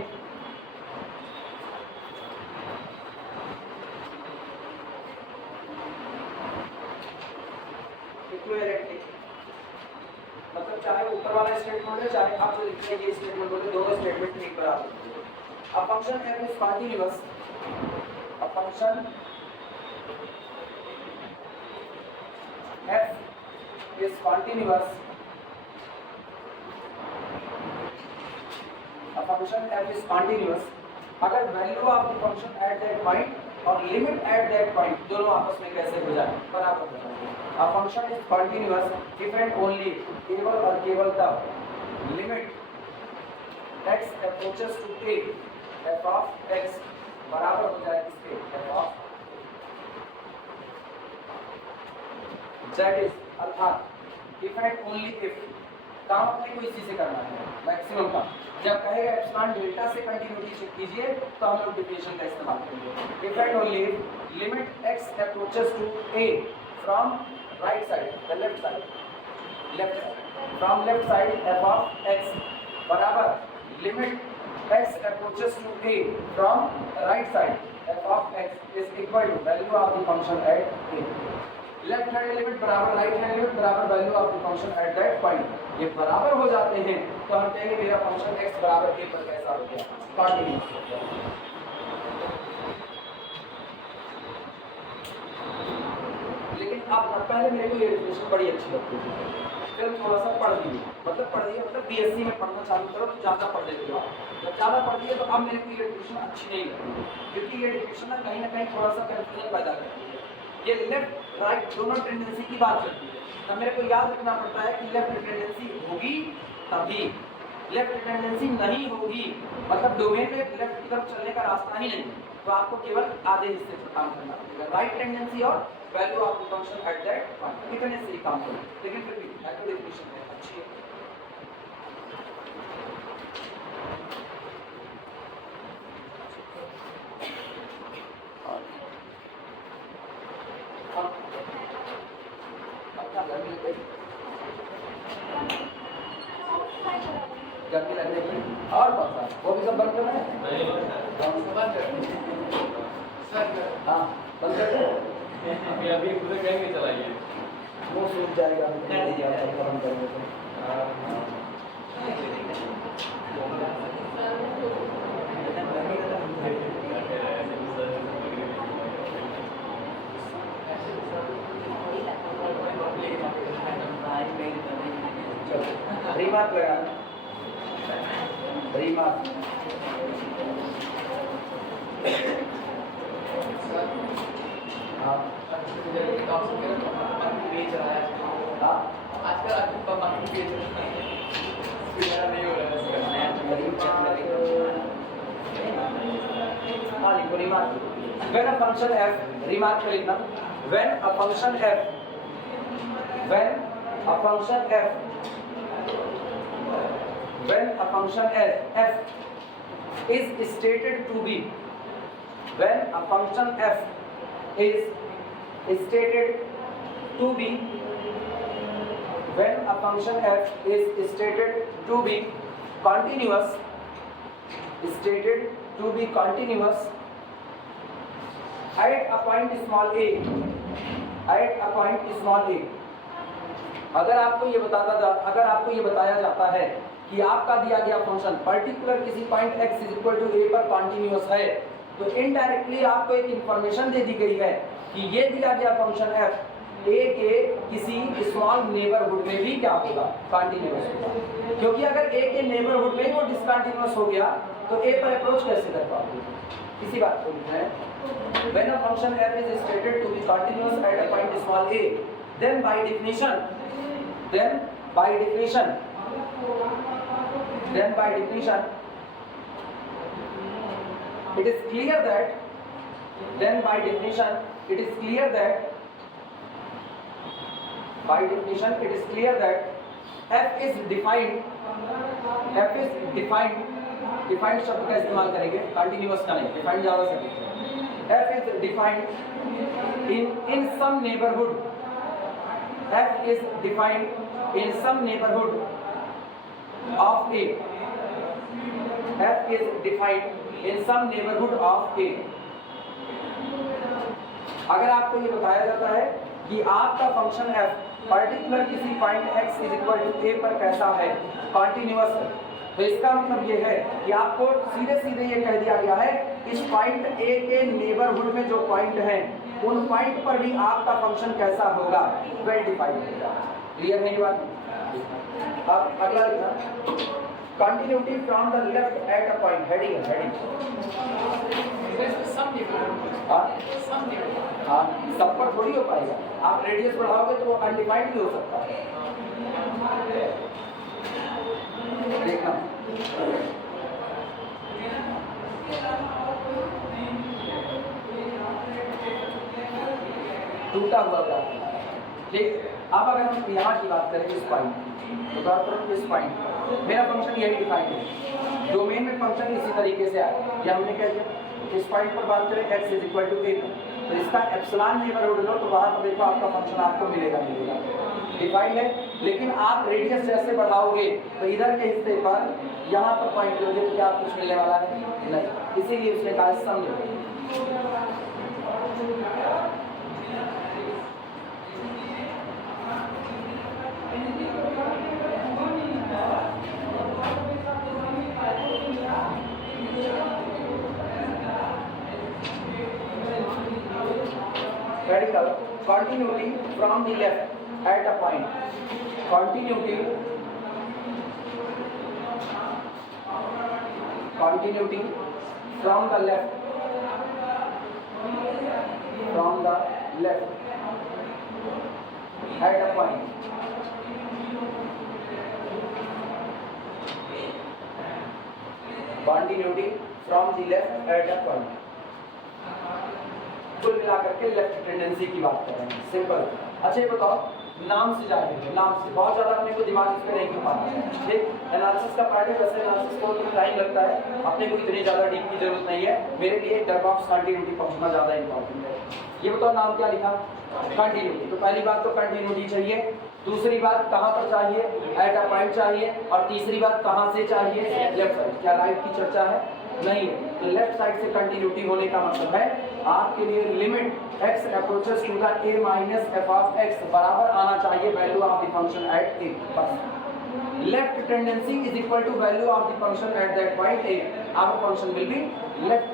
मतलब चाहे ऊपर वाला स्टेटमेंट है चाहे आप जो लिख रहे हैं ये स्टेटमेंट बोले, दोनों स्टेटमेंट एक बराबर है। A function f is continuous, a function f is continuous, a function f is continuous अगर value of the function at that point और लिमिट एट दैट पॉइंट दोनों आपस में कैसे हो जाए, बराबर हो जाए। a function is continuous if and only, केवल और केवल तब limit x approaches to a, f of x बराबर हो जाए किसके, f of z is, अर्थात if and only if, काम अपने को इसी से करना है मैक्सिमम का। जब कहेगा एप्सिलॉन डेल्टा से कंटिन्यूटी चेक कीजिए तो हम लोग डिफिनेशन का इस्तेमाल करेंगे। if and only if limit x approaches to a from right side, the left side, from left side f of x बराबर limit x approaches to a from right side f of x is equal to value of the function at a। Left hand limit बराबर right hand limit बराबर value of the function at that point, ये बराबर हो जाते हैं तो हम कहेंगे मेरा फंक्शन x बराबर a पर कैसा हो गया, कंटीन्यूअस हो गया। लेकिन आप पहले मेरे को ये डेफिनेशन बड़ी अच्छी लगती थी, फिर थोड़ा सा पढ़ लीजिए, मतलब बीएससी में पढ़ना चालू करो तो ज़्यादा पढ़ लेते हो। जब ज़्यादा पढ़ लिए तो अब मेरे को ये डेफिनेशन अच्छी नहीं लगती, क्योंकि ये डेफिनेशन ना कहीं थोड़ा सा कंफ्यूजन पैदा करती है। ये लेफ्ट राइट दोनों टेंडेंसी की बात करती है, तब मेरे को याद रखना पड़ता है कि लेफ्ट टेंडेंसी होगी तभी, लेफ्ट टेंडेंसी नहीं होगी मतलब डोमेन में लेफ्ट की तरफ चलने का रास्ता ही नहीं, तो आपको केवल आधे हिस्से पर काम करना पड़ेगा, राइट टेंडेंसी और value of the function at that point, इतने से ही काम करें। लेकिन फिर भी डेफिनेशन है अच्छी है। गर्मी लगने की और कौन सा वो भी सब बंद करना है, हाँ बंद कर दो। अभी पूरे कहीं चलाइए, वो सूख जाएगा बंद करने से। रिमार्क लगा, रिमार्क हाँ when a function f, remark पे लिखना, when a function f is stated to be, when a function f is stated to be, when a function f is stated to be continuous, stated to be continuous at a point small a, at a point small a, अगर आपको ये बताया जाता है कि आपका दिया गया फंक्शन पर्टिकुलर किसी point x is equal to a पर कॉन्टिन्यूअस है, तो इनडायरेक्टली आपको एक इंफॉर्मेशन दे दी गई है कि ये दिया गया फंक्शन f a के किसी स्मॉल नेबरहुड में भी क्या होगा, कॉन्टिन्यूअस होगा। क्योंकि अगर a के नेबरहुड में ही वो डिसकंटिन्यूअस हो गया तो a पर अप्रोच कैसे कर पाओगे? इसी बात को लिखना है। When a function f is stated to be continuous at a point small a, then by definition it is clear that f is defined defined शब्द का इस्तेमाल करेंगे, कंटिन्यूअस का नहीं, डिफाइंड ज्यादा से। f is defined in some neighborhood of a अगर आपको ये बताया जाता है कि आपका फंक्शन f पर्टिकुलर किसी point x is equal to a पर कैसा है, कॉन्टिन्यूअस है, तो इसका मतलब ये है कि आपको सीधे सीधे ये कह दिया गया है इस पॉइंट a के नेबरहुड में जो पॉइंट हैं उन पॉइंट पर भी आपका फंक्शन कैसा होगा, वेल डिफाइंड होगा। क्लियर है ये बात? अब अगला लिखना, continuity from the left eight a point, heading हाँ, सब पर थोड़ी हो पाएगा। आप रेडियस बढ़ाओगे तो वो अनडिफाइंड भी हो सकता है। देखना टूटा हुआ ग्राफ, ठीक। अब अगर हम यहाँ की बात करें इस पॉइंट, तो बात करो इस पॉइंट, मेरा फंक्शन यही डिफाइंड है, डोमेन में फंक्शन इसी तरीके से आया, या हमने क्या किया, इस पॉइंट पर बात करें x is equal to a, तो इसका एप्सिलॉन नेबरहुड लो तो वहां पर देखो आपका फंक्शन आपको मिलेगा डिफाइंड है। लेकिन आप रेडियस जैसे बढ़ाओगे तो इधर के हिस्से पर यहाँ पर पॉइंट लोगे तो क्या आपको कुछ मिलने वाला है नहीं, इसीलिए उसने कहा समझो। Radical continuity from the left at a point, continuity from the left at a point, continuity from the left at a point। कुल मिलाकर के लेफ्ट टेंडेंसी की बात कर रहे हैं, सिंपल। अच्छा ये बताओ, नाम से जाएंगे, नाम से बहुत ज़्यादा अपने को दिमाग इस पर नहीं क्यों पाना, ठीक। एनालिसिस का पार्ट है, वैसे एनालिसिस को टाइम लगता है, अपने को इतनी ज़्यादा डीप की जरूरत नहीं है। मेरे लिए डरबॉक्स कंटिन्यूटी पहुंचना ज़्यादा इंपॉर्टेंट है। ये बताओ नाम क्या लिखा, कंटिन्यूटी। तो पहली बात तो कंटिन्यूटी चाहिए, दूसरी बात कहाँ पर चाहिए, एट अ पॉइंट चाहिए, और तीसरी बात कहाँ से चाहिए, लेफ्ट साइड। क्या राइट की चर्चा है? नहीं है। तो लेफ्ट साइड से कंटिन्यूटी होने का मतलब है आपके लिए limit x approaches to the a minus f of x बराबर आना चाहिए value of the function at a बस। Left tendency is equal to value of the function at that point a। Our function will be left,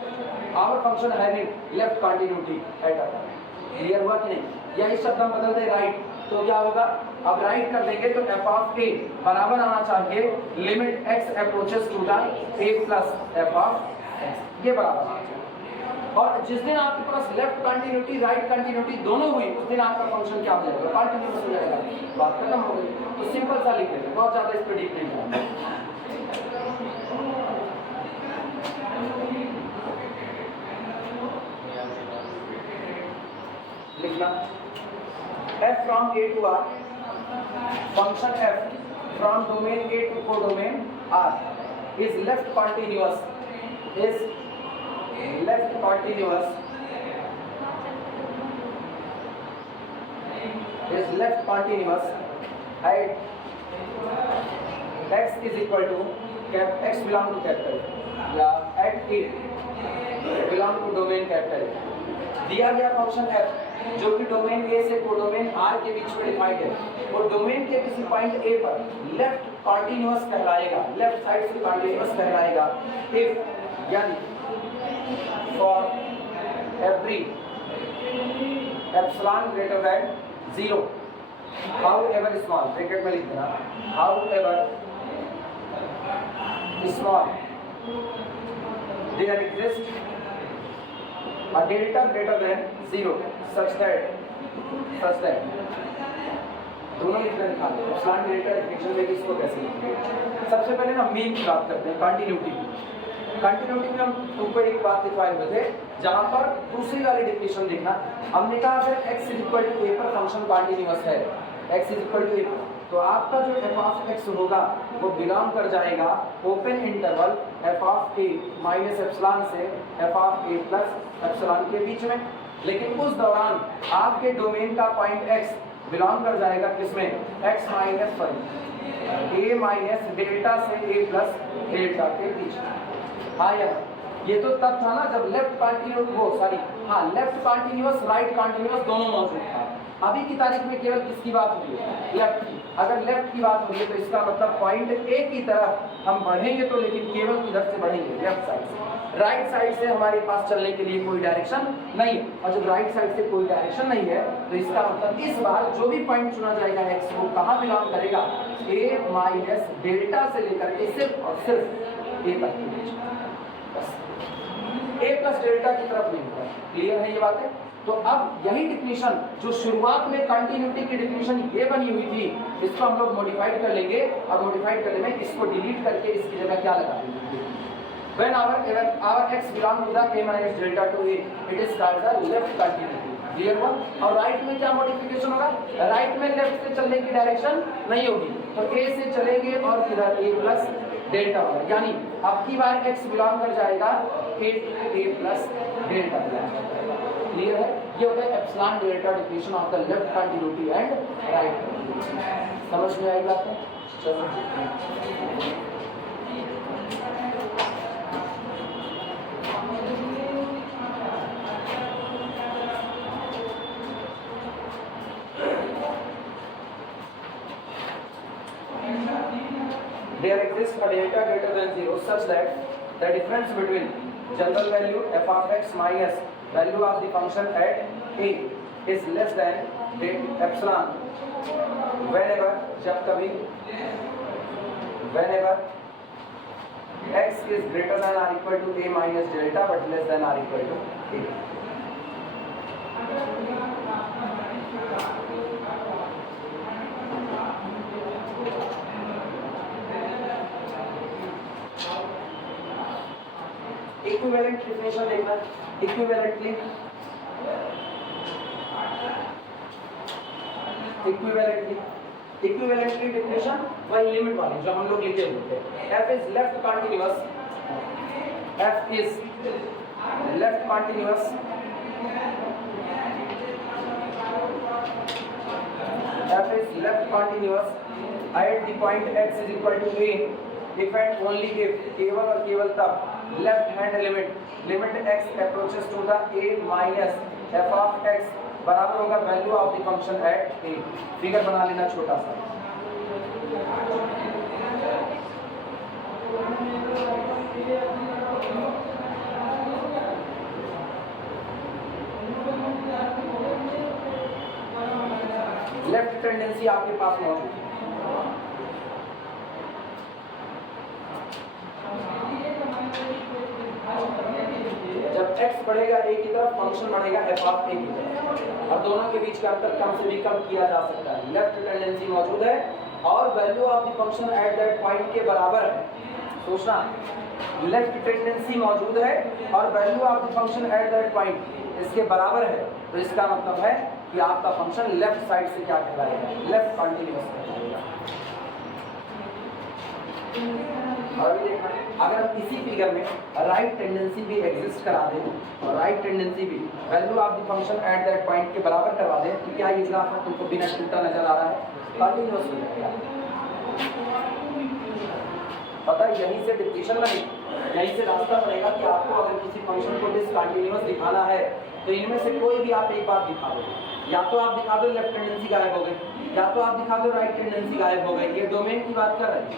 our function having left continuity at a point. Clear हुआ कि नहीं? या इस शब्द हम बदल दे right, तो क्या होगा, अब राइट कर देंगे तो f ऑफ a बराबर आना चाहिए limit x approaches to the a plus f of x, ये बराबर आना चाहिए। और जिस दिन आपके पास लेफ्ट कंटिन्यूटी राइट कंटिन्यूटी दोनों हुई उस दिन आपका फंक्शन क्या हो जाएगा, कंटिन्यूअस हो जाएगा। बात खत्म हो गई। तो सिंपल सा लिख लेते हैं, बहुत ज़्यादा इस पर डीप नहीं जाना। लिखना f from a to r, function f from domain a to codomain r is left continuous at x is equal to x belong to capital, या at a belong to domain capital दिया गया function f जो कि domain a से codomain r के बीच में defined है और डोमेन के किसी पॉइंट a पर लेफ्ट कॉन्टिन्यूअस कहलाएगा, लेफ्ट साइड से कॉन्टिन्यूअस कहलाएगा इफ यानी for every epsilon greater than 0 however small, bracket में लिख देना, however small there exists a delta greater than 0 such that दोनों लिखना लिखा है एप्सिलॉन डेल्टा डिफिनेशन में इसको कैसे लिखेंगे। सबसे पहले ना मीन की बात करते हैं, कंटिन्यूटी में हम तुमको एक बात लिखवाए हुए थे, जहां पर दूसरी वाली डिफिनेशन देखना, हमने कहा अगर x इक्वल टू a पर फंक्शन कंटिन्यूअस है, x इक्वल टू a तो आपका जो f ऑफ x होगा वो बिलोंग कर जाएगा open interval f of a minus epsilon से f of a plus epsilon के बीच में। लेकिन उस दौरान आपके डोमेन का पॉइंट x बिलोंग कर जाएगा किसमें, x minus a minus delta से a प्लस डेल्टा के बीच में। हाँ यार ये तो तब था ना जब लेफ्ट कॉन्टिन्यूअस राइट कॉन्टिन्यूअस दोनों मौजूद था। अभी की तारीख में केवल किसकी बात हो रही है, लेफ्ट की। अगर लेफ्ट की बात हो रही है तो इसका मतलब पॉइंट ए की तरफ हम बढ़ेंगे तो लेकिन केवल किधर से बढ़ेंगे, लेफ्ट साइड से। राइट साइड से हमारे पास चलने के लिए कोई डायरेक्शन नहीं है, और जब राइट साइड से कोई डायरेक्शन नहीं है तो इसका मतलब इस बार जो भी पॉइंट चुना जाएगा एक्स वो कहाँ बिलोंग करेगा, ए माइनस डेल्टा से लेकर के सिर्फ और सिर्फ ए तक के बीच, ए प्लस डेल्टा की तरफ नहीं होगा। क्लियर है ये बातें? तो अब यही डिफिनीशन जो शुरुआत में कंटिन्यूटी की डिफिनीशन ये बनी हुई थी, इसको हम लोग मॉडिफाइड कर लेंगे, और मॉडिफाइड करने में इसको डिलीट करके इसकी जगह क्या लगा देंगे, when our x belong to the a minus delta to a, it is called the left continuity। Clear हुआ? और राइट में क्या मॉडिफिकेशन होगा, राइट में लेफ्ट से चलने की डायरेक्शन नहीं होगी, तो a से चलेंगे और किधर a प्लस डेल्टा होगा, यानी अब की बार x बिलोंग कर जाएगा a प्लस डेल्टा। क्लियर है? ये होता है epsilon delta definition of the left continuity and right continuity. समझ में आएगा आपको? चलो there exists a delta greater than 0 such that the difference between general value f of x minus value of the function at a is less than epsilon whenever x is greater than or equal to a minus delta but less than or equal to a। Equivalent definition देखना, equivalently definition वही limit वाली जो हम लोग लिखे हुए थे। f is left continuous, f is left continuous at the point x is equal to a if and only if, केवल और केवल तब left hand limit x approaches to the a minus f of x बराबर होगा value of the function at a। Figure बना लेना छोटा सा। लेफ्ट टेंडेंसी आपके पास मौजूद है। जब x बढ़ेगा a की तरफ फंक्शन बढ़ेगा f ऑफ a की तरफ, और दोनों के बीच का अंतर कम से भी कम किया जा सकता है। लेफ्ट टेंडेंसी मौजूद है और value of the function at that point के बराबर है। सोचना, लेफ्ट टेंडेंसी मौजूद है और value of the function at that point इसके बराबर है, तो इसका मतलब है कि आपका फंक्शन लेफ्ट साइड से क्या कहलाएगा, लेफ्ट कॉन्टिन्यूअस कहलाएगा। और अभी देखना, अगर हम इसी फिगर में राइट टेंडेंसी भी एग्जिस्ट करा दें और राइट टेंडेंसी भी value of the function at that point के बराबर करवा दें, तो क्या ये ग्राफ तुमको बिना टूटा नजर आ रहा है, कॉन्टिन्यूअस हो जाएगा। पता है यहीं से डिफिनेशन बनेगी, यहीं से रास्ता बनेगा कि आपको अगर किसी फंक्शन को डिसकंटिन्यूअस दिखाना है तो इनमें से कोई भी आप एक बात दिखा दो, या तो आप दिखा दो लेफ्ट टेंडेंसी गायब हो गई, या तो आप दिखा दो राइट टेंडेंसी गायब हो गई, ये डोमेन की बात कर रहे हैं,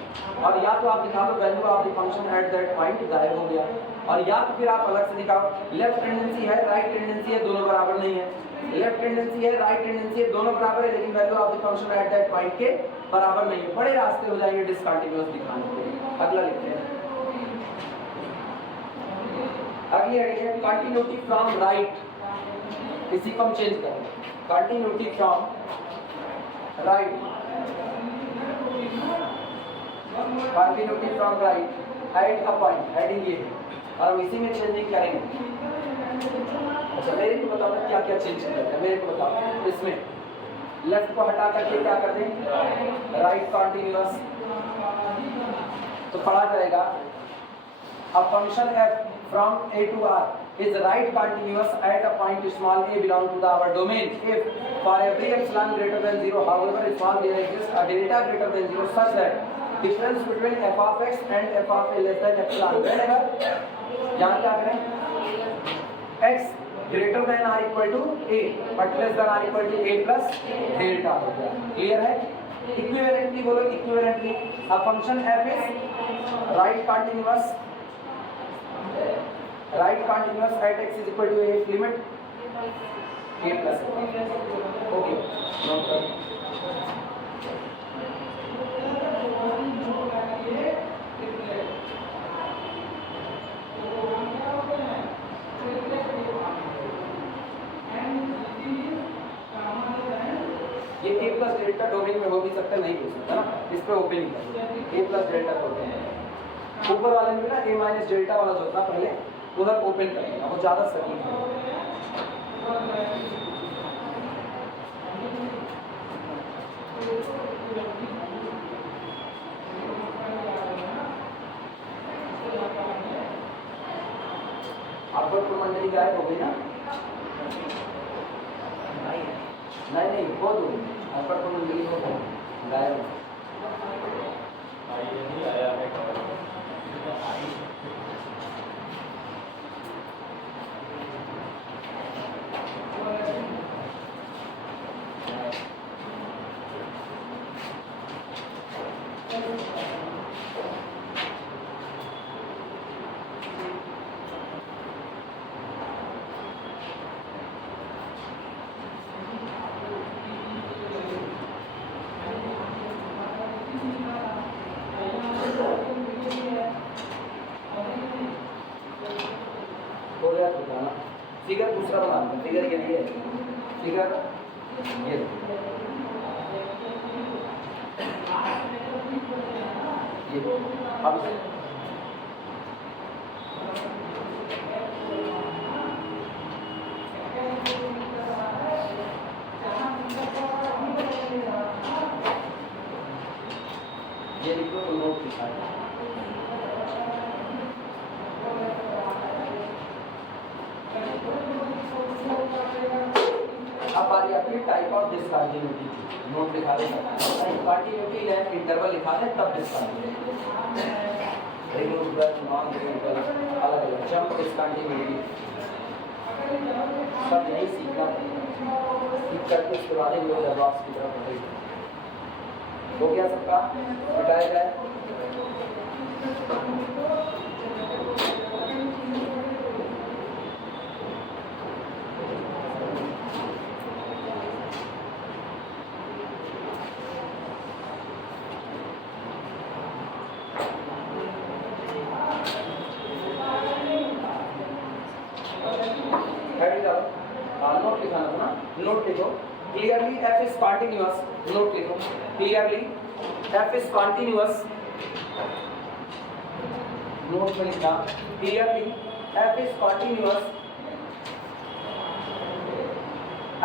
और या तो आप दिखा दो value of the function at that point गायब हो गया, और या तो फिर आप अलग से दिखाओ लेफ्ट टेंडेंसी है राइट टेंडेंसी है दोनों बराबर नहीं है, लेफ्ट टेंडेंसी है राइट टेंडेंसी है दोनों बराबर है लेकिन value of the function at that point के बराबर नहीं है। बड़े रास्ते हो जाएंगे डिसकंटीन्यूअस दिखाने के। अगला लिखते हैं, अगली हेडिंग है कंटिन्यूटी फ्रॉम राइट, इसी को हम चेंज करेंगे, continuity from right, continuity from right eight a point, heading ये है और हम इसी में चेंजिंग करेंगे। अच्छा मेरे को बताओ क्या क्या चेंज करना है, मेरे को बताओ। इसमें लेफ्ट को हटा करके क्या कर दें, राइट कंटिन्यूअस, तो पढ़ा जाएगा a function f from a to r is right continuous at a point small a belong to the our domain if for every epsilon greater than 0 however small there exists a delta greater than 0 such that difference between f of x and f of a less than epsilon whenever यहाँ क्या करें x greater than or equal to a but less than or equal to a plus delta हो गया। Clear है? Equivalently बोलो, equivalently a function f is right continuous at x is equal to a limit a plus okay no problem। ये a plus delta domain में हो भी सकता है नहीं हो सकता ना, इस पे ओपन ही करेंगे a plus डेल्टा डोमेन। ऊपर वाले में ना a माइनस डेल्टा वाला जो होता पहले उधर ओपन करेंगे, वो ज़्यादा सटीक है। अपर मंडली गायब हो गई ना? नहीं वो दो अपर मंडली हो गई गायब। फिगर दूसरा बना दें, फिगर ये है, फिगर ये अब ये लिखो तो नोट लिखा है। अब बारी आती है टाइप ऑफ डिसकंटिन्यूटी, नोट लिखा दें, कंटिन्यूटी है इंटरवल लिखा दें तब डिसकंटिन्यूटी, रिमूवेबल नॉन रिमूवेबल अलग अलग जंप डिसकंटिन्यूटी सब यही सीखना सीख करके उसके बाद ही लोग एडवांस की तरफ बढ़ेंगे। हो गया सबका, मिटाया जाए। नोट लिखाना था ना, नोट लिखो clearly f is continuous, note लिखो clearly f is continuous, note में लिखा clearly f is continuous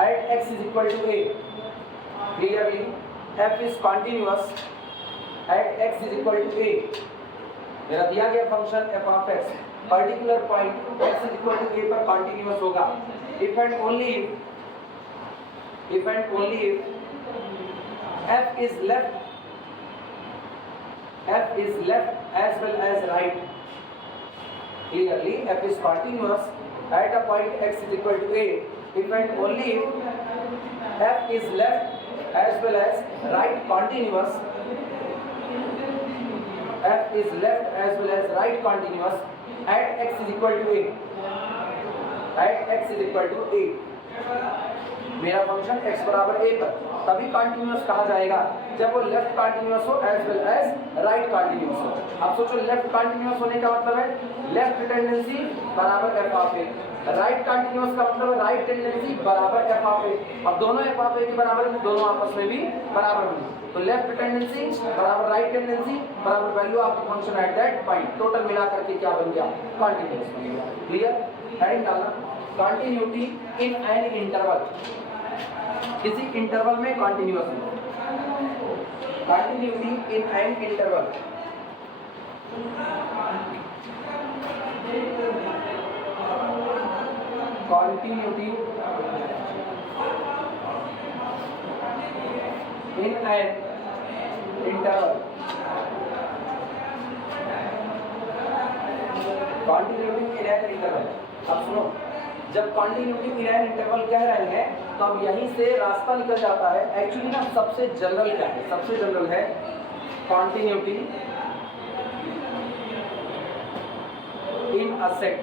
at x is equal to a, clearly f is continuous at x is equal to a, मेरा दिया गया function f of x particular point x is equal to a पर continuous होगा if and only if f is left as well as right, clearly f is continuous at a point x is equal to a if and only if f is left as well as right continuous, f is left as well as right continuous at x is equal to a, at x is equal to a, मेरा function x बराबर a पर तभी continuous कहा जाएगा जब वो left continuous हो as well as right continuous हो। अब सोचो लेफ्ट कंटिन्यूअस होने का मतलब है लेफ्ट टेंडेंसी बराबर f of a, right continuous का मतलब है राइट टेंडेंसी बराबर f ऑफ a। अब दोनों f ऑफ a के बराबर हैं, दोनों आपस में भी बराबर होंगे, तो लेफ्ट टेंडेंसी बराबर राइट टेंडेंसी बराबर value of the function at that point, total मिला करके क्या बन गया, कंटिन्यूअस बन गया। क्लियर? हेडिंग डालना कंटिन्यूटी इन एन इंटरवल, किसी इंटरवल में कंटिन्यूअस है, continuity in an interval, continuity in an interval, continuity in an interval. अब सुनो, जब कंटिन्यूटी इन एन इंटरवल कह रहे हैं तो अब यहीं से रास्ता निकल जाता है। एक्चुअली ना सबसे जनरल क्या है, सबसे जनरल है continuity in a set,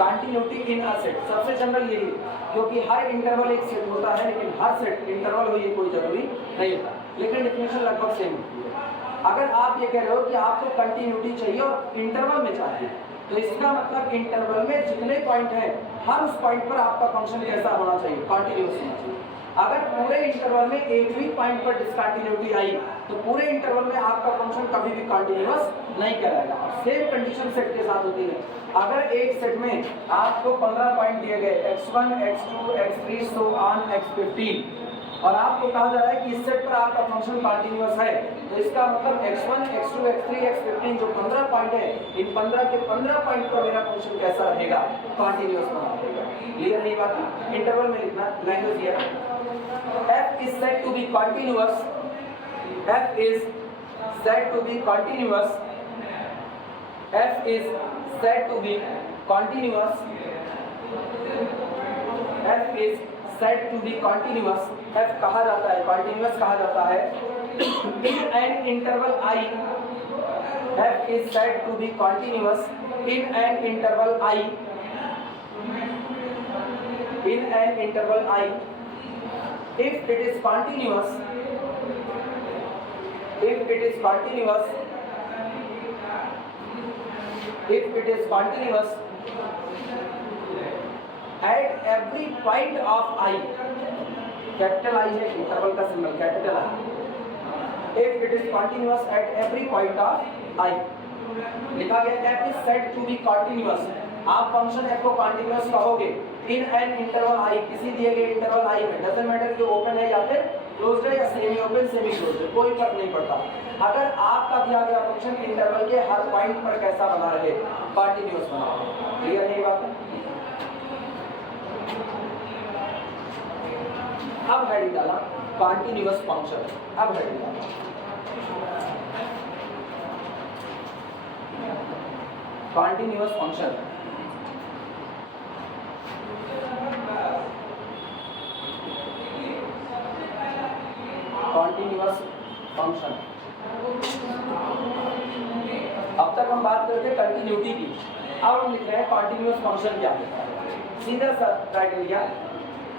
continuity in a set सबसे जनरल यही है, क्योंकि हर इंटरवल एक सेट होता है लेकिन हर सेट इंटरवल हो ये कोई जरूरी नहीं होता, लेकिन डेफिनेशन लगभग सेम होती है। अगर आप ये कह रहे हो कि आपको कंटिन्यूटी चाहिए और इंटरवल में चाहिए, तो इसका मतलब इंटरवल में जितने पॉइंट हैं हर उस पॉइंट पर आपका फंक्शन कैसा होना चाहिए, कंटिन्यूअस होना चाहिए। अगर पूरे इंटरवल में एक भी पॉइंट पर डिसकंटिन्यूटी आई तो पूरे इंटरवल में आपका फंक्शन कभी भी कंटिन्यूअस नहीं कहलाएगा। सेम कंडीशन सेट के साथ होती है। अगर एक सेट में आपको 15 पॉइंट दिए गए x1, x2, x3 so on x15 और आपको कहा जा रहा है कि इस सेट पर आपका फंक्शन कंटिन्यूअस है, तो इसका मतलब x1, x2, x3, x15 जो 15 पॉइंट है, इन 15 के 15 पॉइंट पर मेरा फंक्शन कैसा रहेगा, कंटिन्यूअस बना रहेगा। क्लियर नहीं बात? इंटरवल में लिखना language here f is said to be continuous, f is said to be continuous, f is said to be continuous, f is said to be continuous, f कहा जाता है कंटिन्यूअस कहा जाता है in an interval I, f is said to be continuous in an interval I, in an interval I if it is continuous, if it is continuous, if it is continuous at every point of I, capital I है interval का symbol capital I, if it is continuous at every point of I, लिखा गया f is said to be continuous, आप function f को continuous कहोगे इन an interval I, किसी दिए गए इंटरवल I में, डजंट मैटर कि ओपन है या फिर क्लोज्ड है या सेमी ओपन सेमी क्लोज्ड है, कोई फर्क नहीं पड़ता। अगर आपका दिया गया फंक्शन इंटरवल के हर पॉइंट पर कैसा बना रहे, कंटिन्यूअस बना रहे। क्लियर है ये बात? अब हेडिंग डाला कंटिन्यूअस फंक्शन, अब हेडिंग डाला कंटिन्यूअस फंक्शन, कंटिन्यूअस फंक्शन। अब तक हम बात करते हैं कंटिन्यूटी की, अब हम लिख रहे हैं कंटिन्यूअस फंक्शन क्या है। सीधा सा क्राइटेरिया,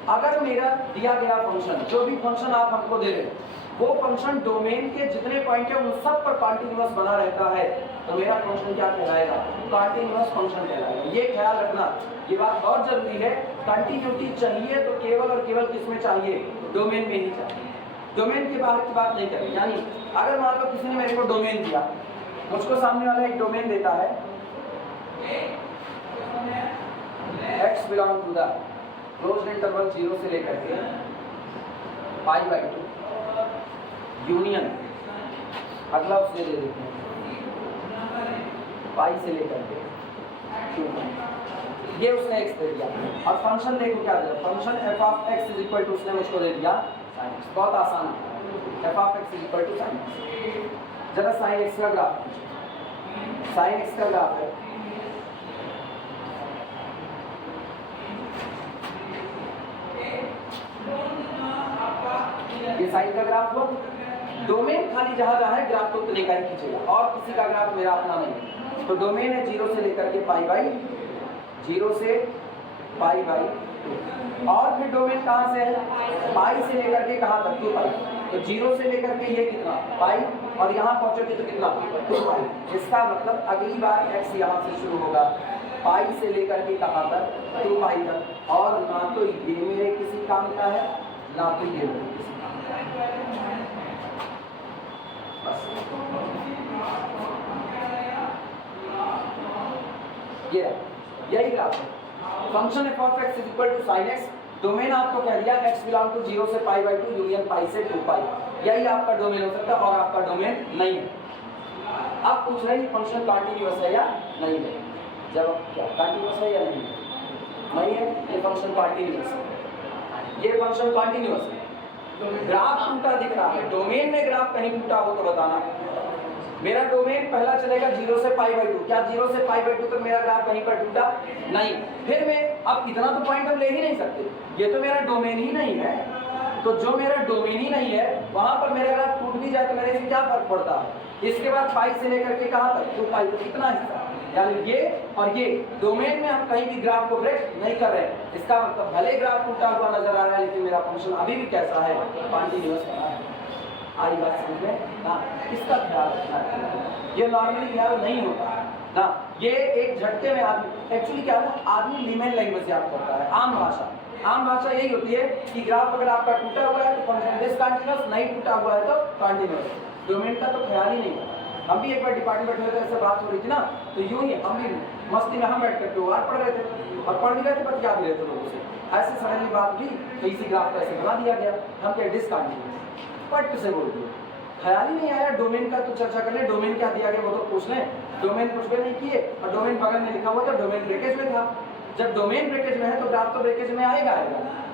अगर मेरा दिया गया फंक्शन, जो भी फंक्शन आप हमको दे रहे हैं, वो फंक्शन डोमेन के जितने पॉइंट है उन सब पर कंटिन्यूअस बना रहता है, तो मेरा फंक्शन क्या कहलाएगा, कंटिन्यूअस फंक्शन कहलाएगा। ये ख्याल रखना, ये बात बहुत जरूरी है। कंटिन्यूटी चाहिए तो केवल और केवल किसमें चाहिए, डोमेन में ही चाहिए, डोमेन के बाहर की बात नहीं करें। यानी अगर मान लो किसी ने मेरे को डोमेन दिया, मुझको सामने वाला एक डोमेन देता है x belong to the closed interval 0 से लेकर के π/2 यूनियन, अगला उससे दे देते हैं पाई से लेकर के 2, ये उसने x दे दिया। अब फंक्शन देखो क्या दिया, function f of x is equal to, उसने मुझको दे दिया sin x, बहुत आसान है, f of x is equal to sin x। जरा sin x का ग्राफ, sin x का ग्राफ है साइड का ग्राफ लो, डोमेन खाली जहाँ जहाँ है ग्राफ को उतने का ही खींचेगा और किसी का ग्राफ मेरा अपना नहीं है। तो डोमेन है 0 से लेकर के पाई बाई 0 से पाई बाई 2 और फिर डोमेन कहाँ से है पाई से लेकर के कहाँ तक 2 पाई। तो 0 से लेकर के ये कितना पाई और यहाँ पहुँचोगे तो कितना 2 पाई। इसका मतलब अगली बार x यहाँ से शुरू होगा पाई से लेकर के कहाँ तक 2 पाई तक और ना तो ये मेरे किसी काम का है ना तो ये मेरे किसी काम का है। बस ये यही ग्राफ है। Function f of x is equal to sine x, domain आपको कह दिया x बिलोंग टू 0 से पाई बाई 2 यूनियन पाई से 2 पाई, यही आपका डोमेन हो सकता है और आपका डोमेन नहीं है। आप पूछ रहे हैं फंक्शन कंटीन्यूअस है या नहीं है, जब क्या कंटीन्यूअस है या नहीं है, ये फंक्शन कंटीन्यूअस है, ये फंक्शन कंटीन्यूअस है। ग्राफ टूटा दिख रहा है, डोमेन में ग्राफ कहीं टूटा हो तो बताना। मेरा डोमेन पहला चलेगा 0 से पाई बाई 2, क्या 0 से पाई बाई 2 तक मेरा ग्राफ कहीं पर टूटा नहीं। फिर मैं अब इतना तो पॉइंट हम ले ही नहीं सकते, ये तो मेरा डोमेन ही नहीं है। तो जो मेरा डोमेन ही नहीं है वहां पर मेरा ग्राफ टूट भी जाए तो मेरे से क्या फर्क पड़ता है। इसके बाद पाई से लेकर के कहाँ तक 2 पाई तक इतना हिस्सा, यानी ये और ये डोमेन में हम कहीं भी ग्राफ को ब्रेक नहीं कर रहे हैं। इसका मतलब भले ग्राफ टूटा हुआ नजर आ रहा है लेकिन मेरा फंक्शन अभी भी कैसा है कंटीन्यूअस है। आई बात समझ में ना, इसका ख्याल रखना है, ये नॉर्मली ख्याल नहीं होता है ना। ये एक झटके में आदमी एक्चुअली क्या है ना, आदमी लीमेन लैंग्वेज याद करता है। आम भाषा यही होती है कि ग्राफ अगर आपका टूटा हुआ है तो फंक्शन डिसकंटीन्यूअस, नहीं टूटा हुआ है तो कंटीन्यूअस। डोमेन का तो ख्याल ही नहीं है। हम भी एक बार डिपार्टमेंट में ऐसे बात हो रही थी ना, तो यूं ही हम भी मस्ती में हम बैठ करके वार पढ़ रहे थे और पढ़ भी रहे थे, बतिया भी रहे थे लोगों से। ऐसे सडनली बात हुई तो इसी ग्राफ का ऐसे बना दिया गया, हम क्या डिसकंटीन्यूअस पट से बोल दिए। ख्याल ही नहीं आया डोमेन का, तो चर्चा कर ले डोमेन क्या दिया गया वो तो पूछ लें। डोमेन कुछ भी नहीं किए और डोमेन बगल में लिखा हुआ था डोमेन ब्रेकेज में था। जब डोमेन ब्रेकेज में है तो ग्राफ तो ब्रेकेज में आएगा,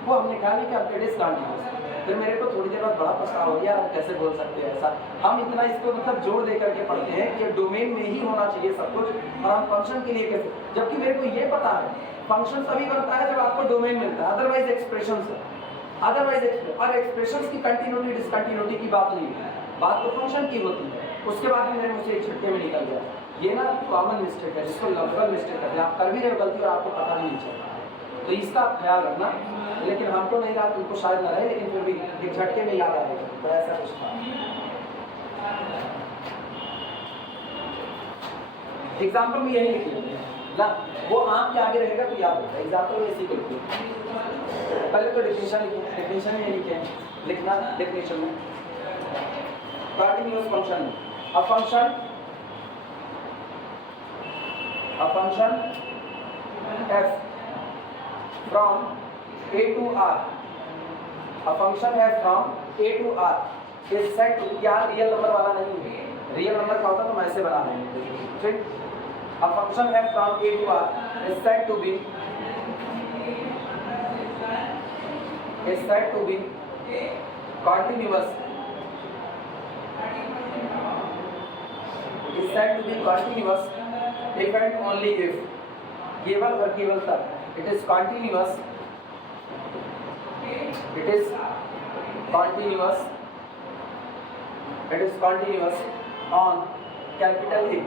वो हमने ख्याल नहीं किया डिसकंटीन्यूअस। फिर मेरे को थोड़ी देर बाद बड़ा पछतावा हो गया, हम कैसे बोल सकते हैं ऐसा। हम इतना इसको मतलब जोर दे करके पढ़ते हैं कि डोमेन में ही होना चाहिए सब कुछ और हम फंक्शन के लिए कैसे, जबकि मेरे को ये पता है फंक्शन तभी बनता है जब आपको डोमेन मिलता है, अदरवाइज एक्सप्रेशन है। और एक्सप्रेशंस की कंटिन्यूटी डिसकंटिन्यूटी की बात नहीं है, बात तो फंक्शन की होती है। उसके बाद भी मेरे मुझसे एक झटके में निकल गया। ये ना कॉमन मिस्टेक है जिसको लफल मिस्टेक कहते हैं, आप कर भी रहे हो गलती और आपको पता भी नहीं चलता, तो इसका ख्याल रखना। लेकिन हमको नहीं रहा, तुमको शायद ना रहे, लेकिन फिर भी एक झटके में याद आएगा, तो ऐसा कुछ था। एग्जाम्पल में यही लिख लेते हैं ना, वो आम के आगे रहेगा तो याद होगा। एग्जाम्पल में इसी को लिखिए, पहले तो डेफिनेशन लिखो, डेफिनेशन में ये लिखे लिखना, डेफिनेशन में continuous function, a function f from a to r, a function f from a to r is said to, यार रियल नंबर वाला नहीं है, रियल नंबर का होता तो मैं ऐसे बना रहे हैं, ठीक। a function f from a to r is said to be continuous, is said to be continuous if and only if, केवल और केवल तब it is continuous on capital A।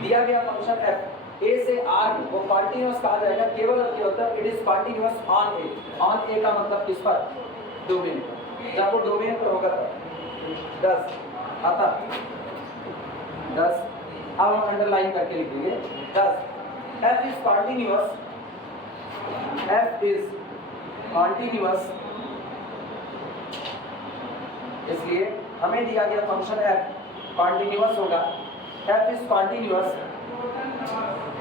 दिया गया फंक्शन f a से r वो continuous कहा जाएगा केवल और केवल तब it is continuous on a। On a का मतलब किस पर, डोमेन पर। जब वो डोमेन पर होगा तब 10 आता 10, अब हम अंडरलाइन करके लिखेंगे 10। f is continuous, इसलिए हमें दिया गया फंक्शन f कंटीन्यूअस होगा। f is continuous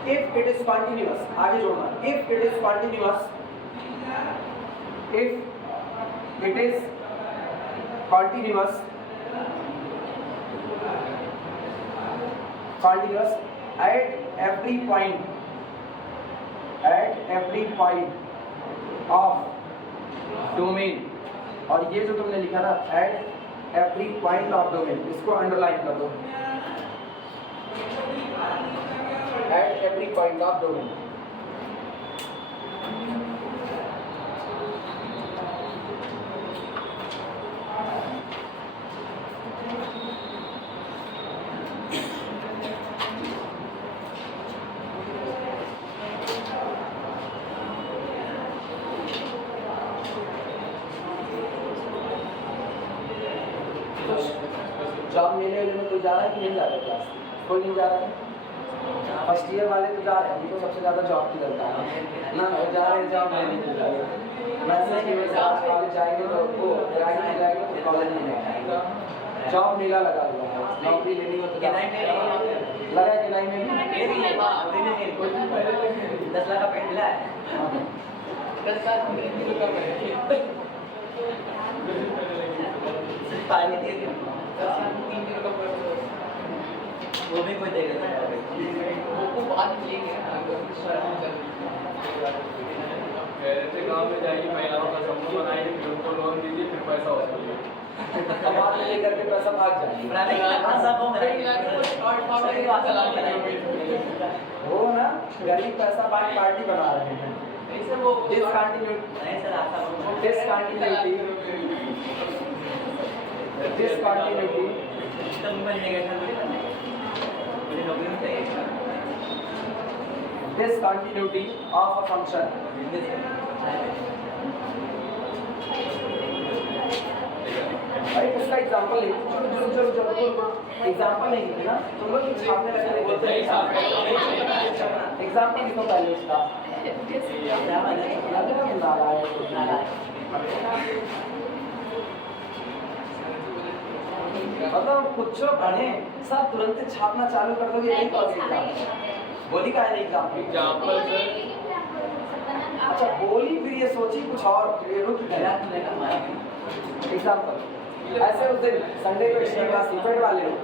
if it is continuous, आगे जोड़ना, if it is continuous at every point of domain, और ये जो तुमने लिखा ना at every point of domain, इसको अंडरलाइन कर दो, at every point of domain। मेले वेले में कोई जा रहा है कि नहीं जा रहा है क्लास? कोई नहीं जा रहा है? फर्स्ट ईयर वाले तो जा रहे हैं, उनको सबसे ज़्यादा जॉब की दरकार है ना, वो जा रहे हैं जॉब लेने के लिए। मैसेज की वजह से आज कॉलेज जाएंगे तो वो ग्राइंड हो जाएगा तो कॉलेज नहीं जाएगा। जॉब मेला लगा हुआ है, नौकरी लेनी हो तो लगा है कि नहीं में 10 लाख का पेड़ मिला है। पानी दे दिया, वो भी कोई देगा गाँव में जाइए, महिलाओं का समूह बनाइए, फिर उनको लोन दीजिए, फिर पैसा वसूलिए। अब आप लेकर के पैसा भाग वो ना गरीब पैसा बांट पार्टी बना रहे हैं। Discontinuity of a function. अरे उसका एग्जांपल ले, चलो एग्जांपल नहीं है ना, तुम लोग छापने लगे बोलते हैं एग्जांपल लिखो पहले उसका। मतलब कुछ पढ़े सब तुरंत छापना चालू कर दोगे, यही कहोगे बोली का है एग्जांपल सर। अच्छा बोली फिर ये सोची कुछ और, फिर ये रुक गया। एग्जांपल ऐसे उस दिन संडे को एक्स्ट्रा क्लास इफेक्ट वाले लोग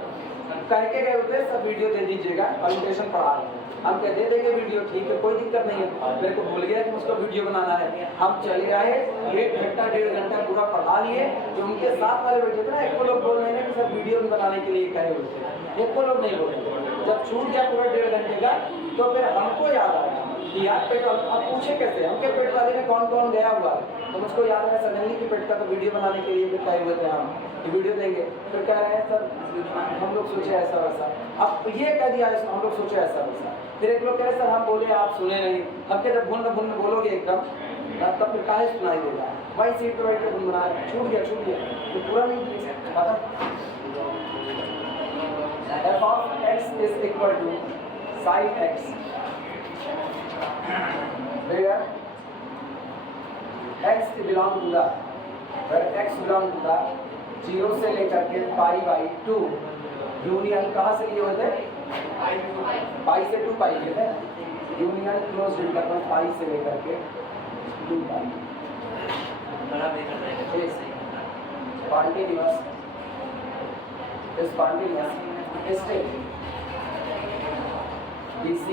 कह के गए होते सब वीडियो दे दीजिएगा, परमिटेशन पढ़ा रहे हैं, हम कह दे देंगे वीडियो, ठीक है कोई दिक्कत नहीं है। मेरे को भूल गया कि मुझको वीडियो बनाना है, हम चले आए 1 घंटा 1.5 घंटा पूरा पढ़ा लिए। जो उनके साथ वाले बैठे थे ना, एक लोग बोल रहे हैं कि सर वीडियो भी बनाने के लिए कहे हुए थे, एक लोग नहीं बोले। जब छूट गया पूरा 1.5 घंटे का तो फिर हमको याद आया कि यार पेट, अब पूछे कैसे हमके पेट वाले में कौन कौन गया हुआ है, तो मुझको याद आया सडनली की पेट का तो वीडियो बनाने के लिए कहे हुए थे हम कि वीडियो देंगे। फिर कह रहे हैं सर हम लोग सोचे ऐसा वैसा, अब ये कह दिया हम लोग सोचे ऐसा वैसा। फिर एक लोग कह रहे सर हम बोले आप सुने नहीं, हम के जब भून भून बोलोगे एकदम तब फिर काहे सुनाई देगा, वही सीट पर बैठ के भून बनाया, छूट गया तो पूरा नहीं खत्म। f of x is equal to sin x, where x belong to the, where x belong to the 0 से लेकर के पाई बाई 2 यूनियन कहाँ से लिए होते पाई से 2 पाई लेते यूनियन क्लोज इंटरवल पाई से लेकर के 2 पाई continuous is continuous still BC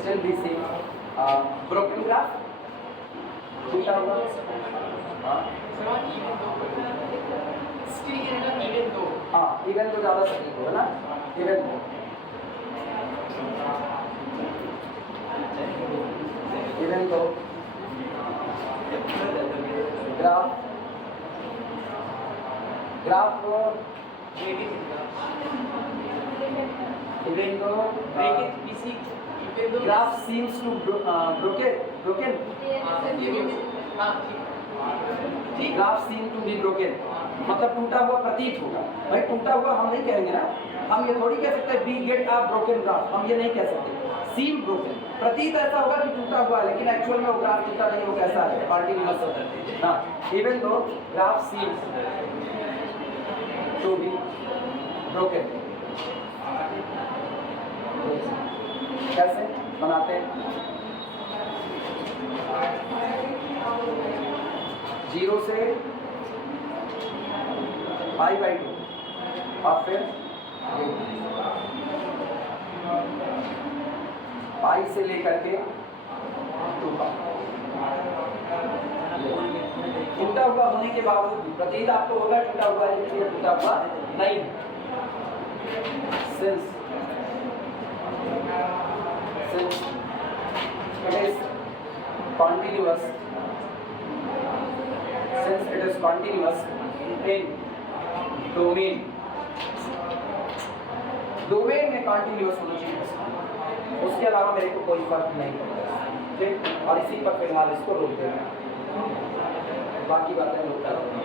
still BC broken graph टूटा हुआ हाँ इवन तो ज़्यादा सटीक होगा ना इवन तो ग्राफ इवन तो graph seems to broken graph seem to be broken मतलब टूटा हुआ प्रतीत होगा। भाई टूटा हुआ हम नहीं कहेंगे ना, हम ये थोड़ी कह सकते be get a broken graph, हम ये नहीं कह सकते। सीम ब्रोकन प्रतीत ऐसा होगा कि टूटा हुआ है, लेकिन एक्चुअल में वो ग्राफ टूटा नहीं, वो कैसा है पार्टिकुलर होता है। हाँ even though graph seem to be broken कैसे बनाते हैं 0 से पाई बाई 2 और फिर पाई से लेकर के 2 का टूटा हुआ होने के बावजूद भी प्रतीत आपको होगा टूटा हुआ है, लेकिन टूटा हुआ नहीं since it is continuous since it is continuous in domain में continuous होना चाहिए, उसके अलावा मेरे को कोई फर्क नहीं पड़ता। ठीक और इसी पर फिलहाल इसको रोक देंगे। बाकी बातें लोग कर रहे हैं